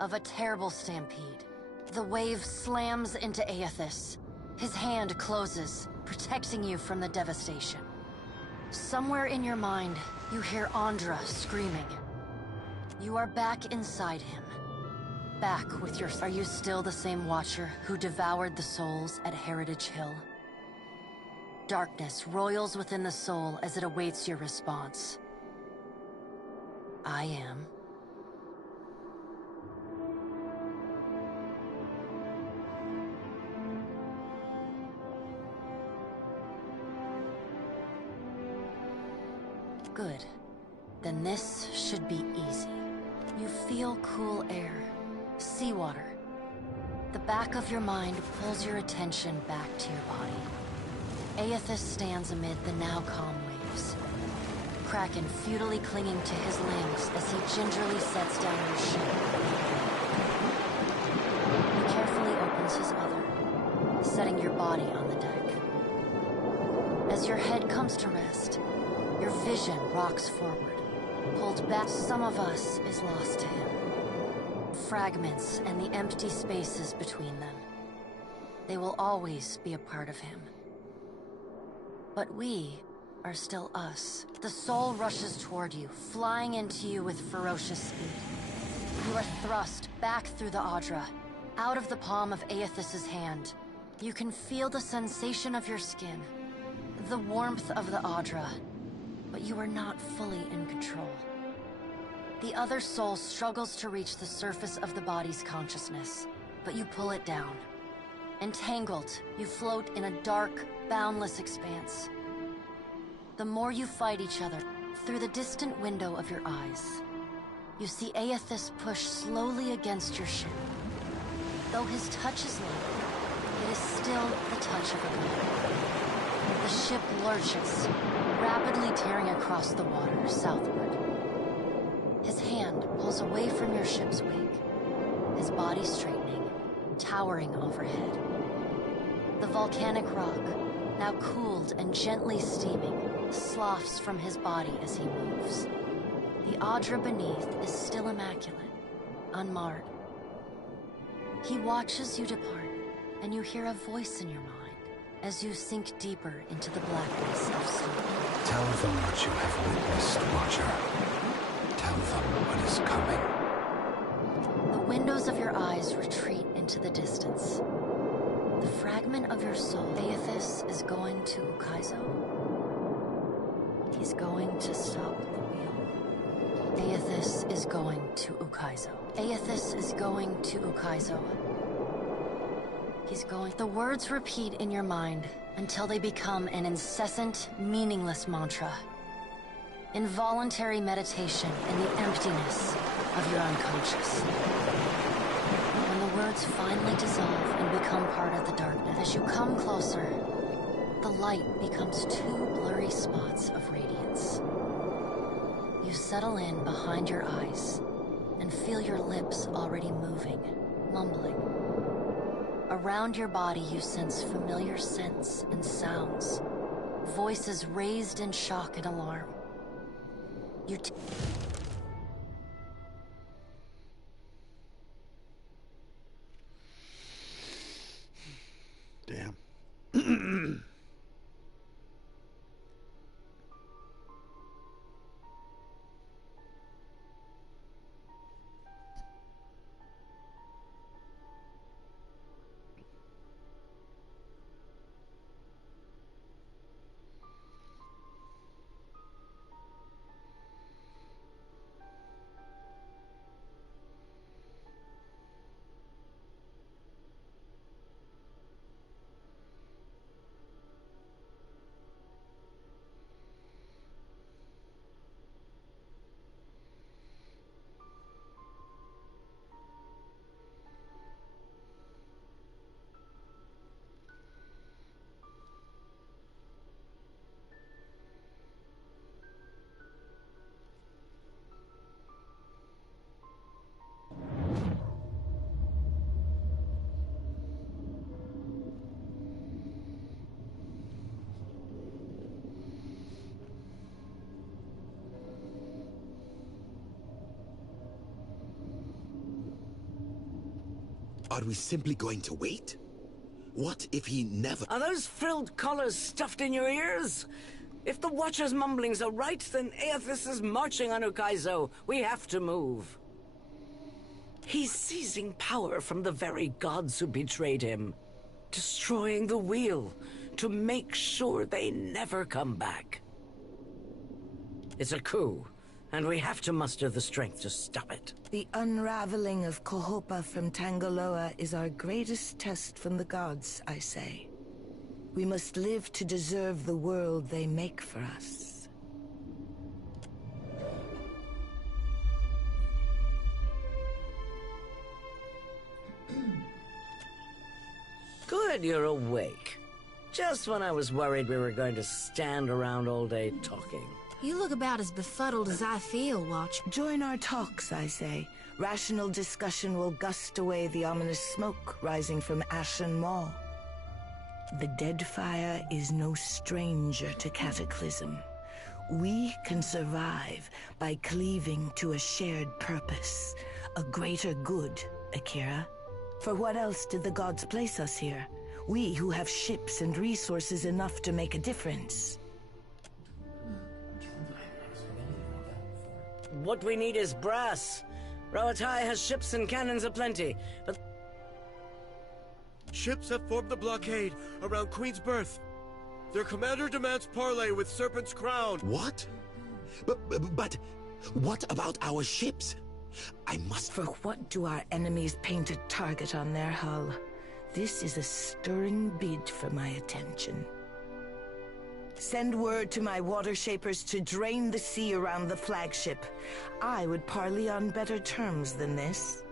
of a terrible stampede. The wave slams into Aethys. His hand closes, protecting you from the devastation. Somewhere in your mind, you hear Andra screaming. You are back inside him. Back with your... Are you still the same Watcher who devoured the souls at Heritage Hill? Darkness roils within the soul as it awaits your response. I am. Good. Then this should be easy. You feel cool air, seawater. The back of your mind pulls your attention back to your body. Aethys stands amid the now calm waves. Kraken futilely clinging to his limbs as he gingerly sets down your ship. He carefully opens his other, setting your body on the deck. As your head comes to rest, your vision rocks forward, pulled back. Some of us is lost to him. Fragments and the empty spaces between them. They will always be a part of him. But we are still us. The soul rushes toward you, flying into you with ferocious speed. You are thrust back through the Adra, out of the palm of Aethys's hand. You can feel the sensation of your skin, the warmth of the Adra, but you are not fully in control. The other soul struggles to reach the surface of the body's consciousness, but you pull it down. Entangled, you float in a dark, boundless expanse. The more you fight each other, through the distant window of your eyes, you see Aethys push slowly against your ship. Though his touch is light, it is still the touch of a man. The ship lurches, rapidly tearing across the water southward. His hand pulls away from your ship's wake, his body straightening, towering overhead. The volcanic rock, now cooled and gently steaming, sloughs from his body as he moves. The Adra beneath is still immaculate, unmarred. He watches you depart, and you hear a voice in your mind as you sink deeper into the blackness of sleep. Tell them what you have witnessed, Watcher. Tell them what is coming. The windows of your eyes retreat into the distance. The fragment of your soul. Aethys is going to Ukaizo. He's going to stop the wheel. Aethys is going to Ukaizo. Aethys is going to Ukaizo. He's going... The words repeat in your mind until they become an incessant, meaningless mantra. Involuntary meditation in the emptiness of your unconscious. When the words finally dissolve and become part of the darkness, as you come closer, the light becomes two blurry spots of radiance. You settle in behind your eyes and feel your lips already moving, mumbling. Around your body you sense familiar scents and sounds, voices raised in shock and alarm. You Damn. Are we simply going to wait? What if he never... Are those frilled collars stuffed in your ears? If the Watcher's mumblings are right, then Aethys is marching on Ukaizo. We have to move. He's seizing power from the very gods who betrayed him. Destroying the wheel to make sure they never come back. It's a coup, and we have to muster the strength to stop it. The unraveling of Kohopa from Tangaloa is our greatest test from the gods, I say. We must live to deserve the world they make for us. Good, you're awake. Just when I was worried we were going to stand around all day talking. You look about as befuddled as I feel, Watch. Join our talks, I say. Rational discussion will gust away the ominous smoke rising from Ashen Maw. The Deadfire is no stranger to cataclysm. We can survive by cleaving to a shared purpose, a greater good, Akira. For what else did the gods place us here? We who have ships and resources enough to make a difference. What we need is brass. Rawatai has ships and cannons aplenty, but... Ships have formed the blockade around Queen's Birth. Their commander demands parley with Serpent's Crown. What? But what about our ships? I must... For what do our enemies paint a target on their hull? This is a stirring bid for my attention. Send word to my water shapers to drain the sea around the flagship. I would parley on better terms than this.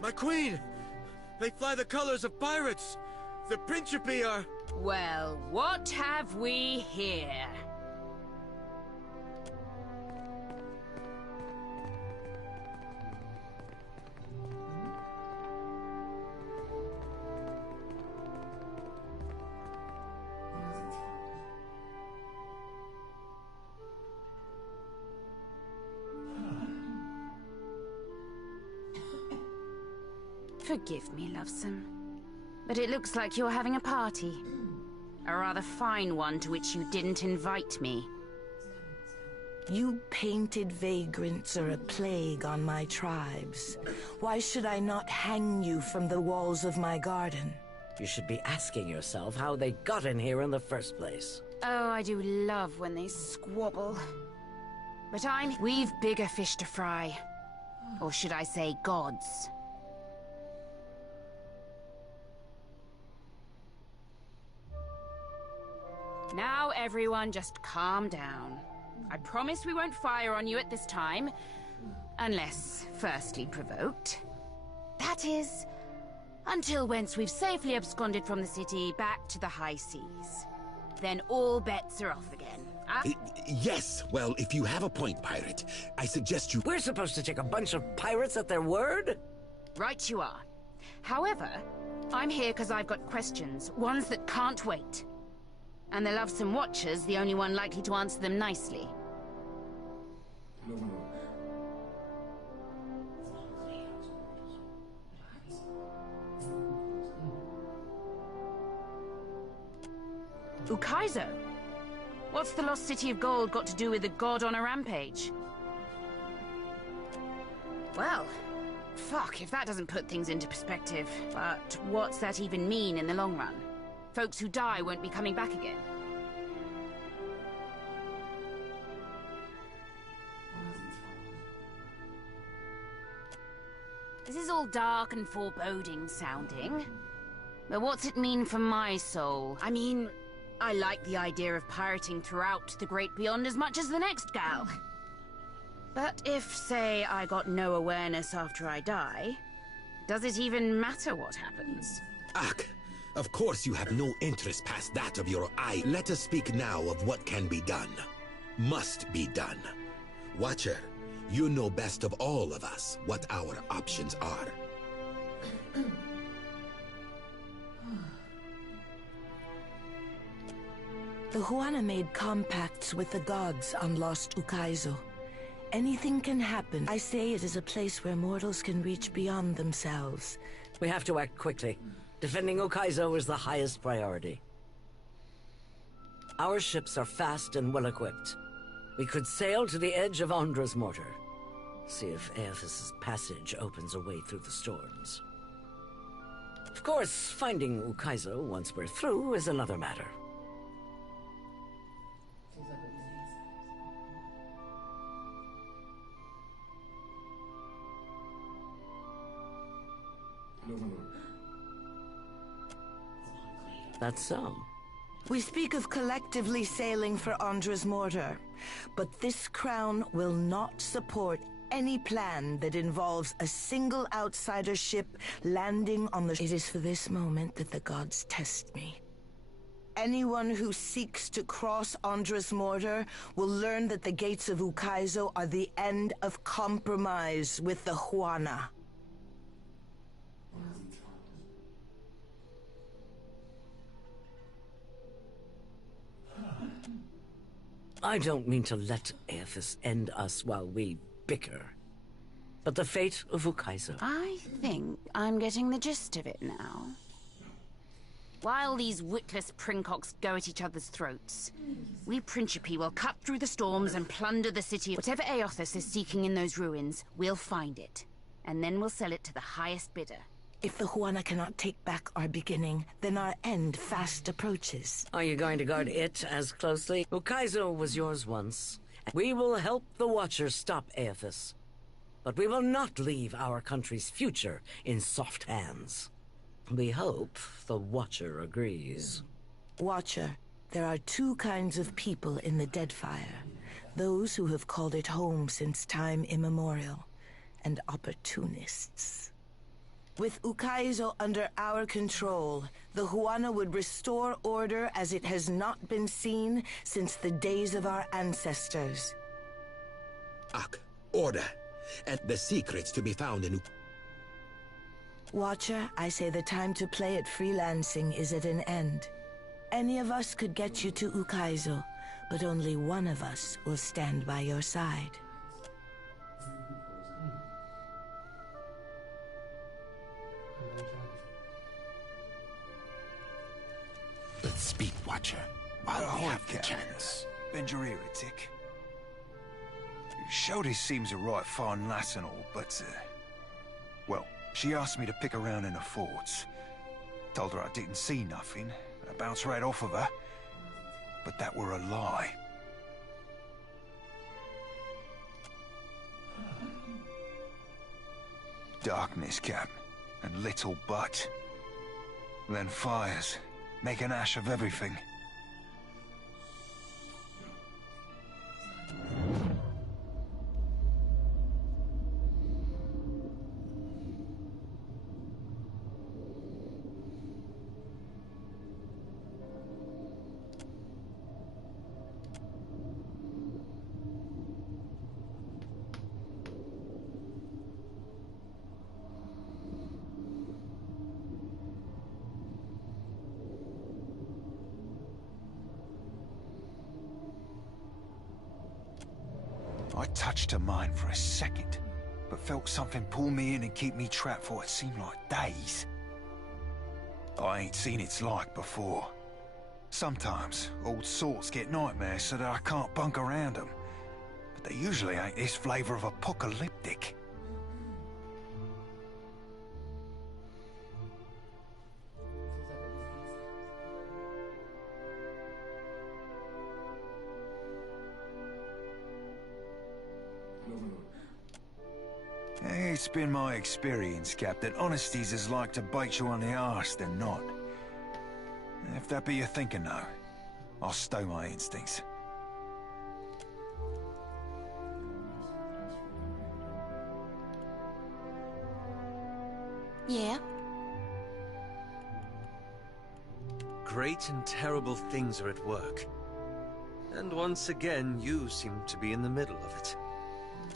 My queen! They fly the colors of pirates! The Principi are... Well, what have we here? Forgive me, Lovesome, but it looks like you're having a party. A rather fine one to which you didn't invite me. You painted vagrants are a plague on my tribes. Why should I not hang you from the walls of my garden? You should be asking yourself how they got in here in the first place. Oh, I do love when they squabble. But we've bigger fish to fry. Or should I say gods. Now everyone just calm down. I promise we won't fire on you at this time. Unless firstly provoked. That is, until once we've safely absconded from the city back to the high seas. Then all bets are off again. Yes, well, if you have a point, pirate, I suggest you... We're supposed to take a bunch of pirates at their word? Right you are. However, I'm here because I've got questions, ones that can't wait. And the Lovesome Watcher's the only one likely to answer them nicely. Ukaizo? What's the Lost City of Gold got to do with a god on a rampage? Well, fuck if that doesn't put things into perspective. But what's that even mean in the long run? Folks who die won't be coming back again. This is all dark and foreboding sounding. But what's it mean for my soul? I mean, I like the idea of pirating throughout the Great Beyond as much as the next gal. But if, say, I got no awareness after I die, does it even matter what happens? Ak, of course you have no interest past that of your eye. Let us speak now of what can be done. Must be done. Watcher, you know best of all of us what our options are. The Huana made compacts with the gods on Lost Ukaizo. Anything can happen. I say it is a place where mortals can reach beyond themselves. We have to act quickly. Defending Ukaizo is the highest priority. Our ships are fast and well-equipped. We could sail to the edge of Andra's mortar. See if Aethys' passage opens a way through the storms. Of course, finding Ukaizo once we're through is another matter. That's so. We speak of collectively sailing for Andra's mortar, but this crown will not support any plan that involves a single outsider ship landing on the... It is for this moment that the gods test me. Anyone who seeks to cross Andra's mortar will learn that the gates of Ukaizo are the end of compromise with the Huana. I don't mean to let Aethys end us while we bicker. But the fate of Ukaizo... I think I'm getting the gist of it now. While these witless princocks go at each other's throats, we Principi will cut through the storms and plunder the city. Whatever Aethys is seeking in those ruins, we'll find it. And then we'll sell it to the highest bidder. If the Huana cannot take back our beginning, then our end fast approaches. Are you going to guard it as closely? Ukaizo was yours once. We will help the Watchers stop Aethys. But we will not leave our country's future in soft hands. We hope the Watcher agrees. Watcher, there are two kinds of people in the Deadfire. Those who have called it home since time immemorial, and opportunists. With Ukaizo under our control, the Huana would restore order as it has not been seen since the days of our ancestors. Order, and the secrets to be found in... Watcher, I say the time to play at freelancing is at an end. Any of us could get you to Ukaizo, but only one of us will stand by your side. But speak, Watcher, while we have the chance. Bend your ear a tick. Shodi seems a right fine lass and all, but, well, she asked me to pick around in the forts. Told her I didn't see nothing, and I bounced right off of her. But that were a lie. Darkness, Captain, and little but. Then fires. Make an ash of everything. I touched her mind for a second, but felt something pull me in and keep me trapped for what seemed like days. I ain't seen its like before. Sometimes, old sorts get nightmares so that I can't bunk around them. But they usually ain't this flavor of apocalyptic. It's been my experience, Cap, that honesty's as like to bite you on the arse than not. If that be your thinking, though, I'll stow my instincts. Yeah? Great and terrible things are at work. And once again, you seem to be in the middle of it.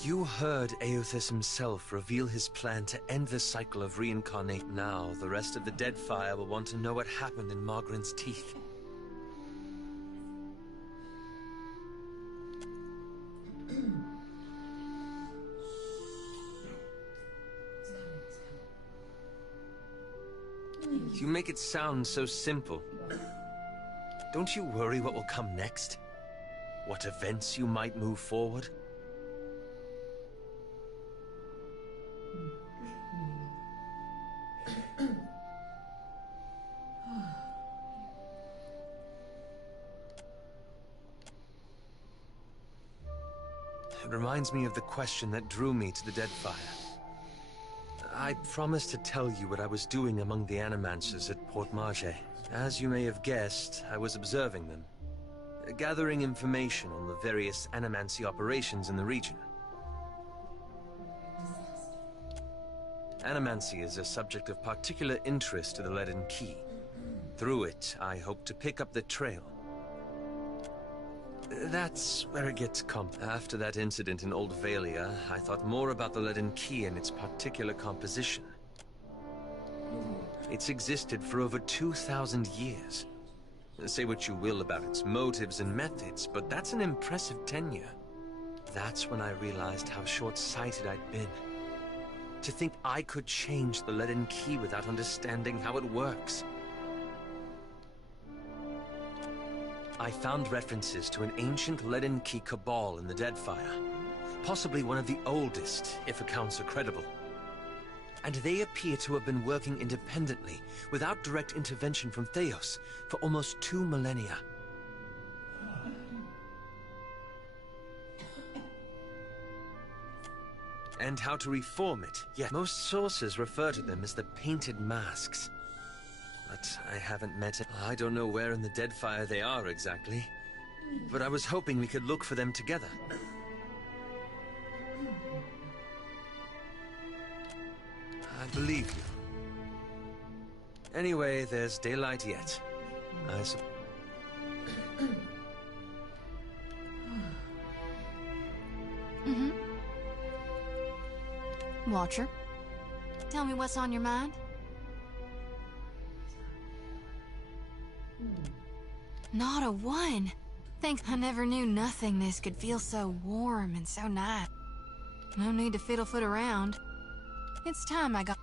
You heard Aethys himself reveal his plan to end the cycle of reincarnate. Now, the rest of the Deadfire will want to know what happened in Margaren's teeth. You make it sound so simple. Don't you worry what will come next? What events you might move forward? It reminds me of the question that drew me to the Deadfire. I promised to tell you what I was doing among the Animancers at Port Marge. As you may have guessed, I was observing them, gathering information on the various Animancy operations in the region. Animancy is a subject of particular interest to the Leaden Key. Through it, I hope to pick up the trail. That's where it gets After that incident in Old Valia, I thought more about the Leaden Key and its particular composition. It's existed for over 2,000 years. Say what you will about its motives and methods, but that's an impressive tenure. That's when I realized how short-sighted I'd been. To think I could change the Leaden Key without understanding how it works. I found references to an ancient Leaden Key cabal in the Deadfire. Possibly one of the oldest, if accounts are credible. And they appear to have been working independently, without direct intervention from Theos, for almost 2 millennia. And how to reform it, yet most sources refer to them as the Painted Masks. But I haven't met it. I don't know where in the Deadfire they are exactly, but I was hoping we could look for them together. I believe you. Anyway, there's daylight yet. Watcher, tell me what's on your mind? Not a one. Thanks, I never knew nothingness could feel so warm and so nice. No need to fiddle-foot around. It's time I got...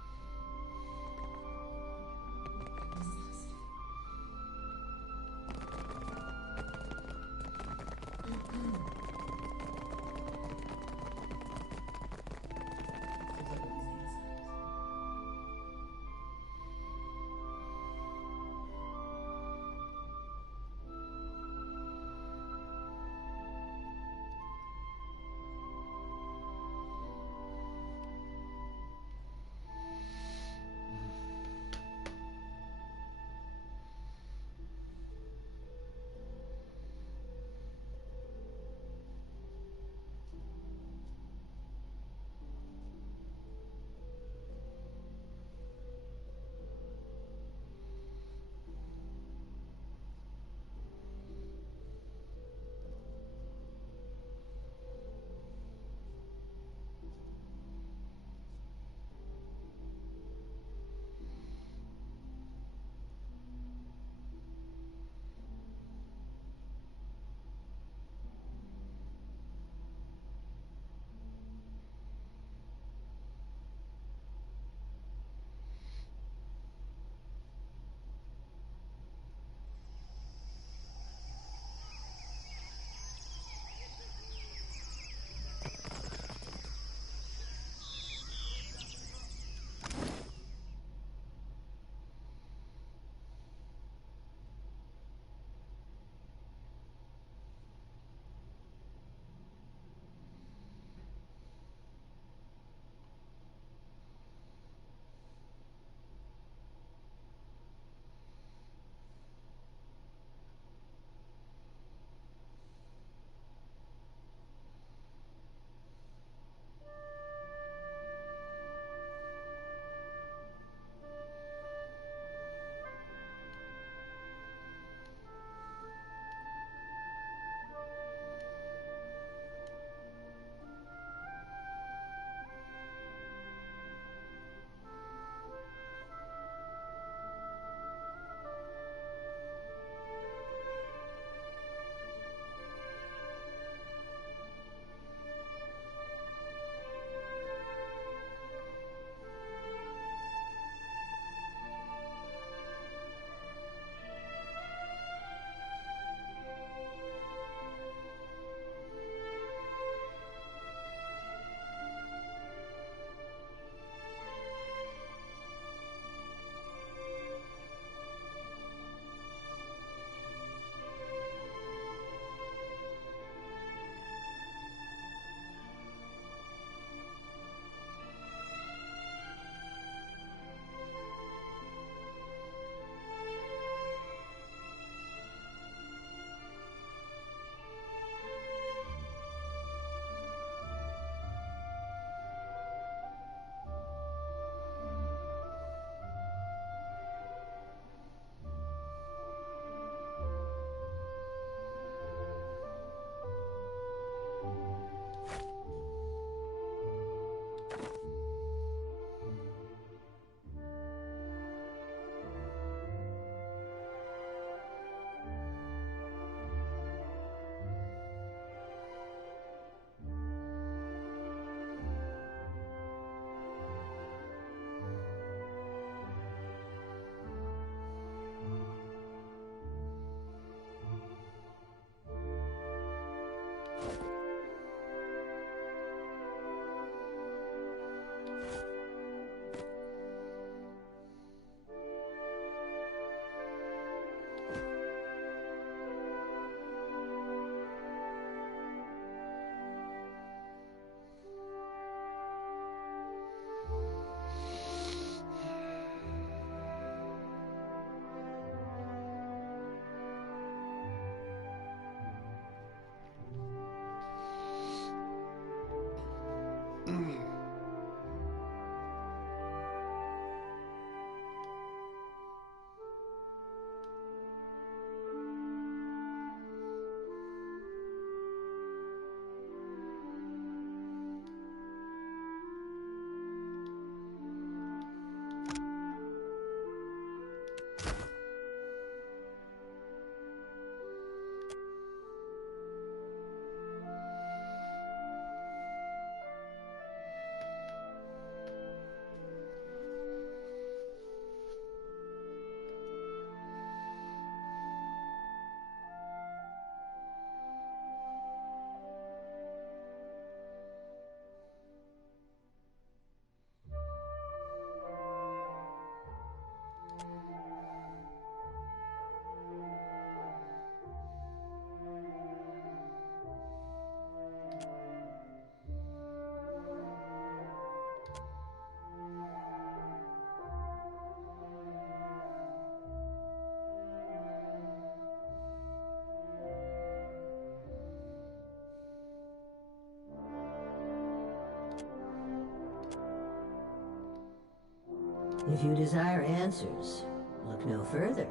If you desire answers, look no further.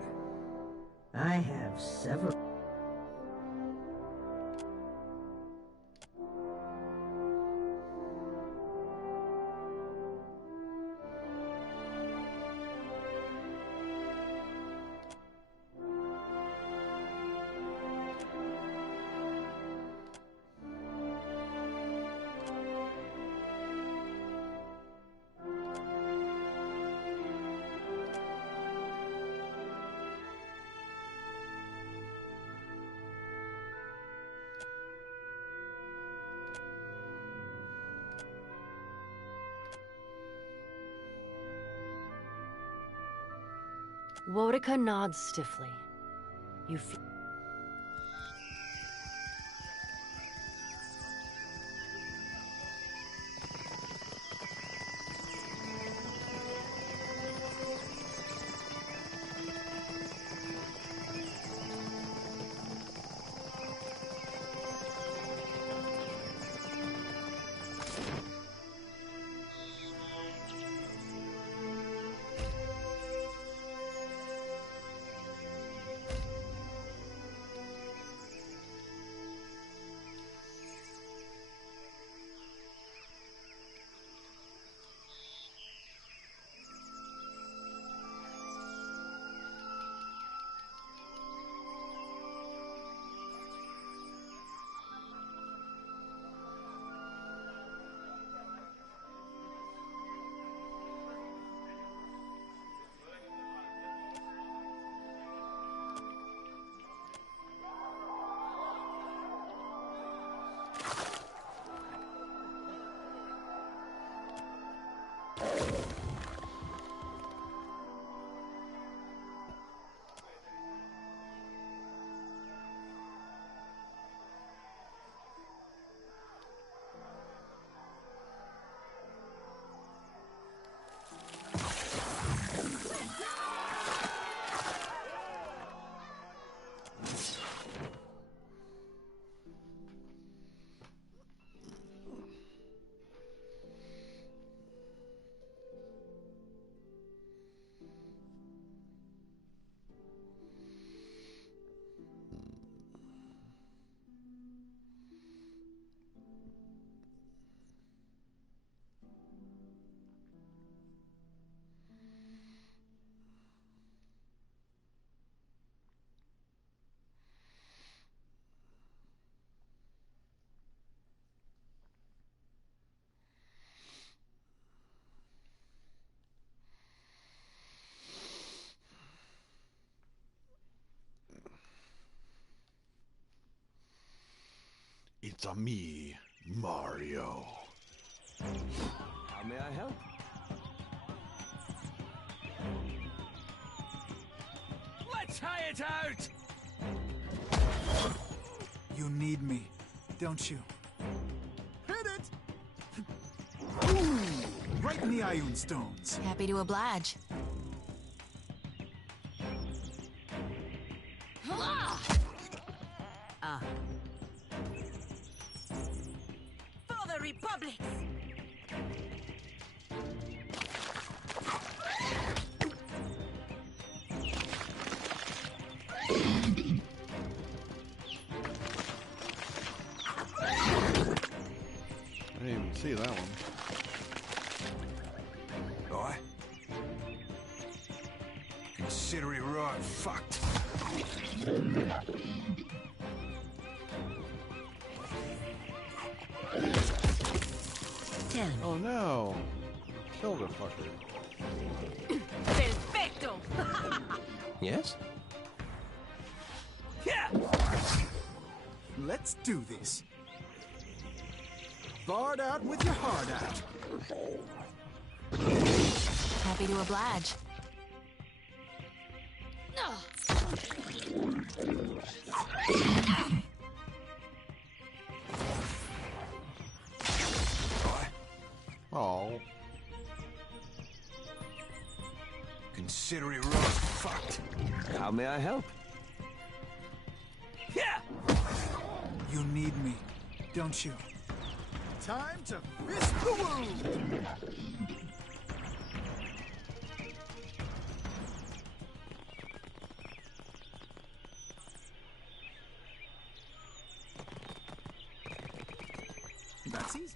I have several... Wotica nods stiffly. You feel... It's a me, Mario. How may I help? Let's high it out! You need me, don't you? Hit it! Ooh, right in the Ioun stones. Happy to oblige. For the Republic! I didn't even see that one. Alright. Consider it right fucked. Oh no! Killed a fucker. Perfecto! Yes? Yeah! Let's do this. Bard out with your heart out. Happy to oblige. Oh. Consider it right fucked. How may I help? Yeah! You need me, don't you? Time to fist the wound! That's easy.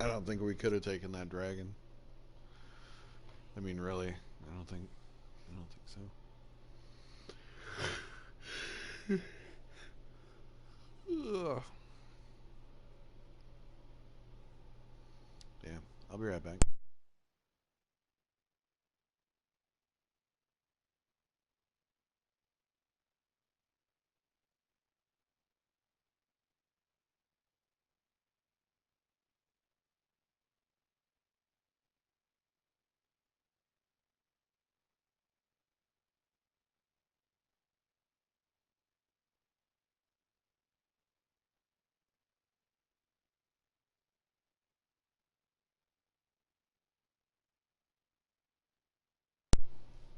I don't think we could have taken that dragon. I mean, really, I don't think so. Ugh. Damn, I'll be right back.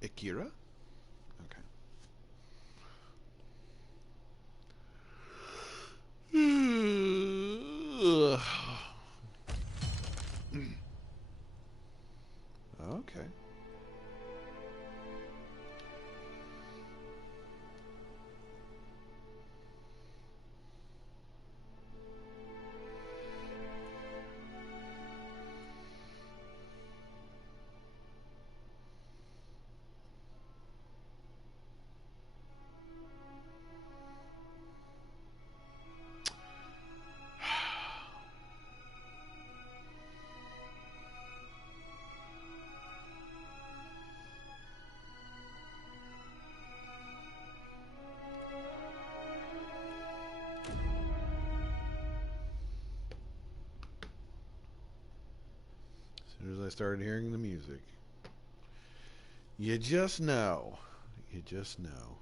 Akira? Okay. Okay. As soon as I started hearing the music, you just know. You just know.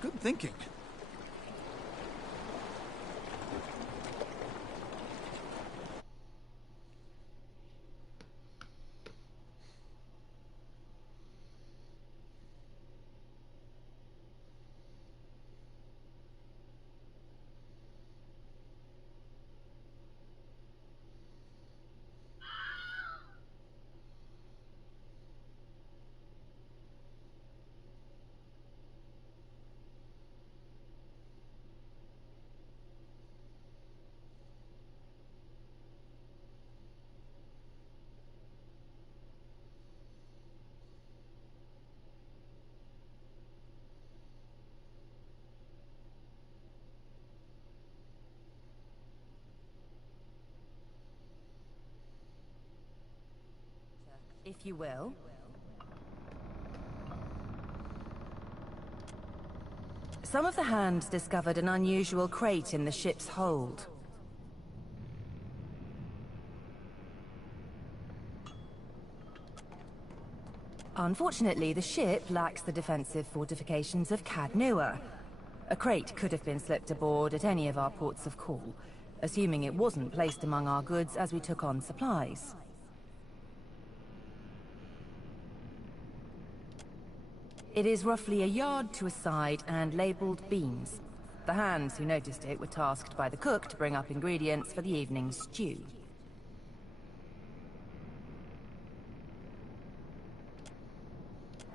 Good thinking. if you will. Some of the hands discovered an unusual crate in the ship's hold. Unfortunately, the ship lacks the defensive fortifications of Cadnua. A crate could have been slipped aboard at any of our ports of call, assuming it wasn't placed among our goods as we took on supplies. It is roughly a yard to a side and labeled beans. The hands who noticed it were tasked by the cook to bring up ingredients for the evening's stew.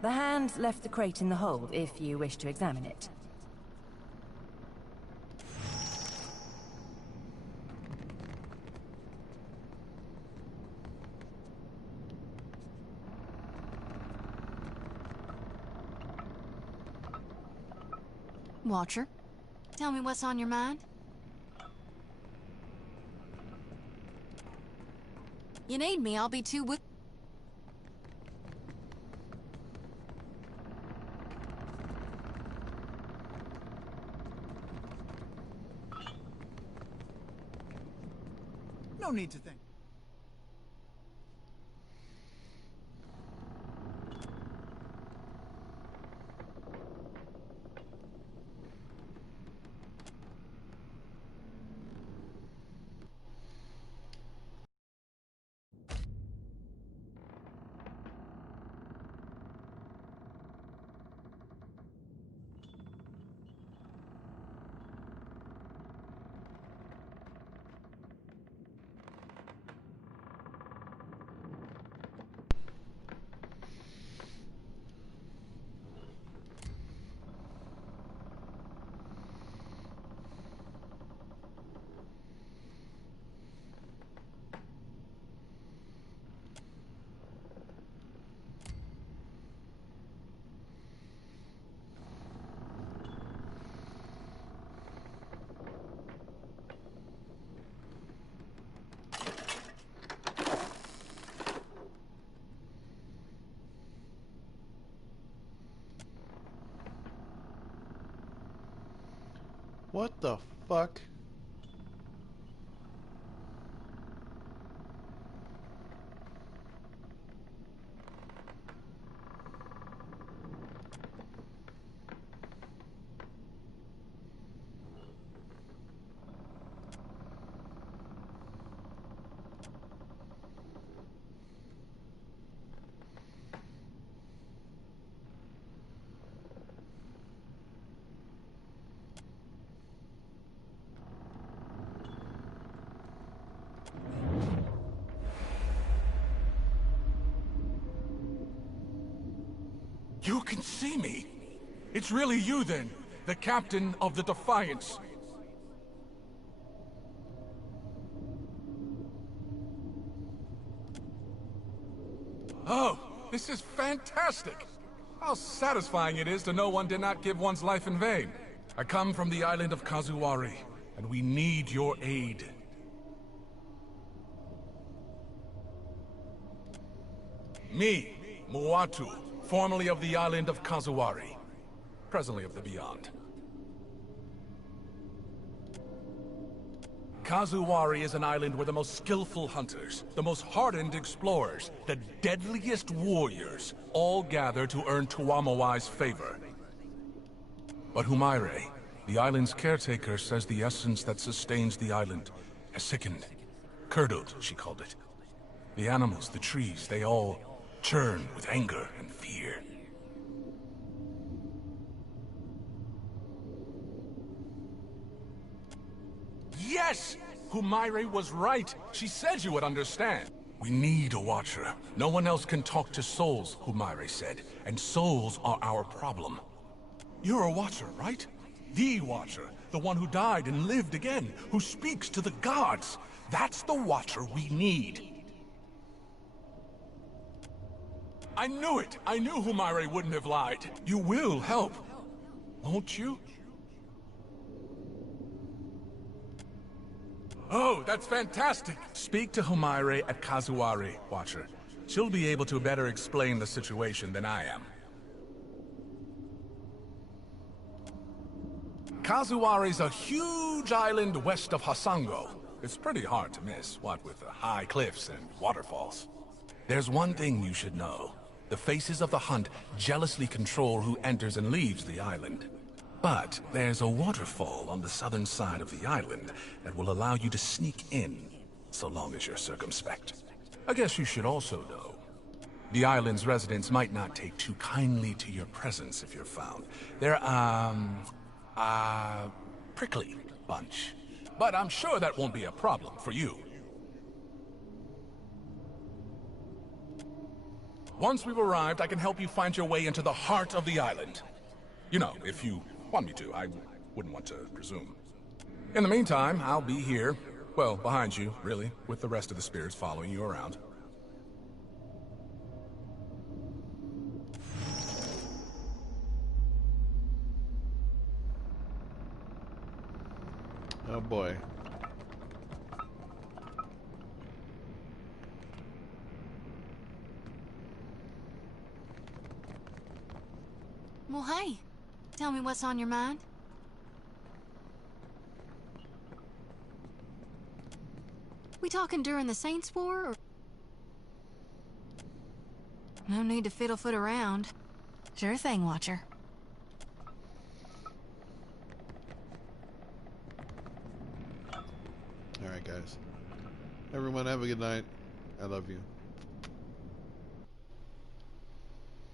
The hand left the crate in the hold if you wish to examine it. Watcher, tell me what's on your mind. You need me, I'll be too wi- No need to think. What the fuck? You can see me. It's really you then, the captain of the Defiance. Oh, this is fantastic. How satisfying it is to know one did not give one's life in vain. I come from the island of Kazuwari, and we need your aid. Me, Muatu, formerly of the island of Kazuwari, presently of the Beyond. Kazuwari is an island where the most skillful hunters, the most hardened explorers, the deadliest warriors all gather to earn Tuamawai's favor. But Humaire, the island's caretaker, says the essence that sustains the island has sickened. Curdled, she called it. The animals, the trees, they all churn with anger and fear. Yes! Humaire was right. She said you would understand. We need a watcher. No one else can talk to souls, Humaire said. And souls are our problem. You're a watcher, right? The watcher. The one who died and lived again. Who speaks to the gods. That's the watcher we need. I knew it! I knew Humaire wouldn't have lied. You will help, won't you? Oh, that's fantastic! Speak to Humaire at Kazuwari, Watcher. She'll be able to better explain the situation than I am. Kazuari's a huge island west of Hasango. It's pretty hard to miss, what with the high cliffs and waterfalls. There's one thing you should know. The Faces of the Hunt jealously control who enters and leaves the island. But there's a waterfall on the southern side of the island that will allow you to sneak in, so long as you're circumspect. I guess you should also know, the island's residents might not take too kindly to your presence if you're found. They're, prickly bunch. But I'm sure that won't be a problem for you. Once we've arrived, I can help you find your way into the heart of the island. You know, if you want me to, I wouldn't want to presume. In the meantime, I'll be here, well, behind you, really, with the rest of the spirits following you around. Oh boy. Well, hey, tell me what's on your mind. We talking during the Saints' War, or... No need to fiddle-foot around. Sure thing, Watcher. Alright, guys. Everyone have a good night. I love you.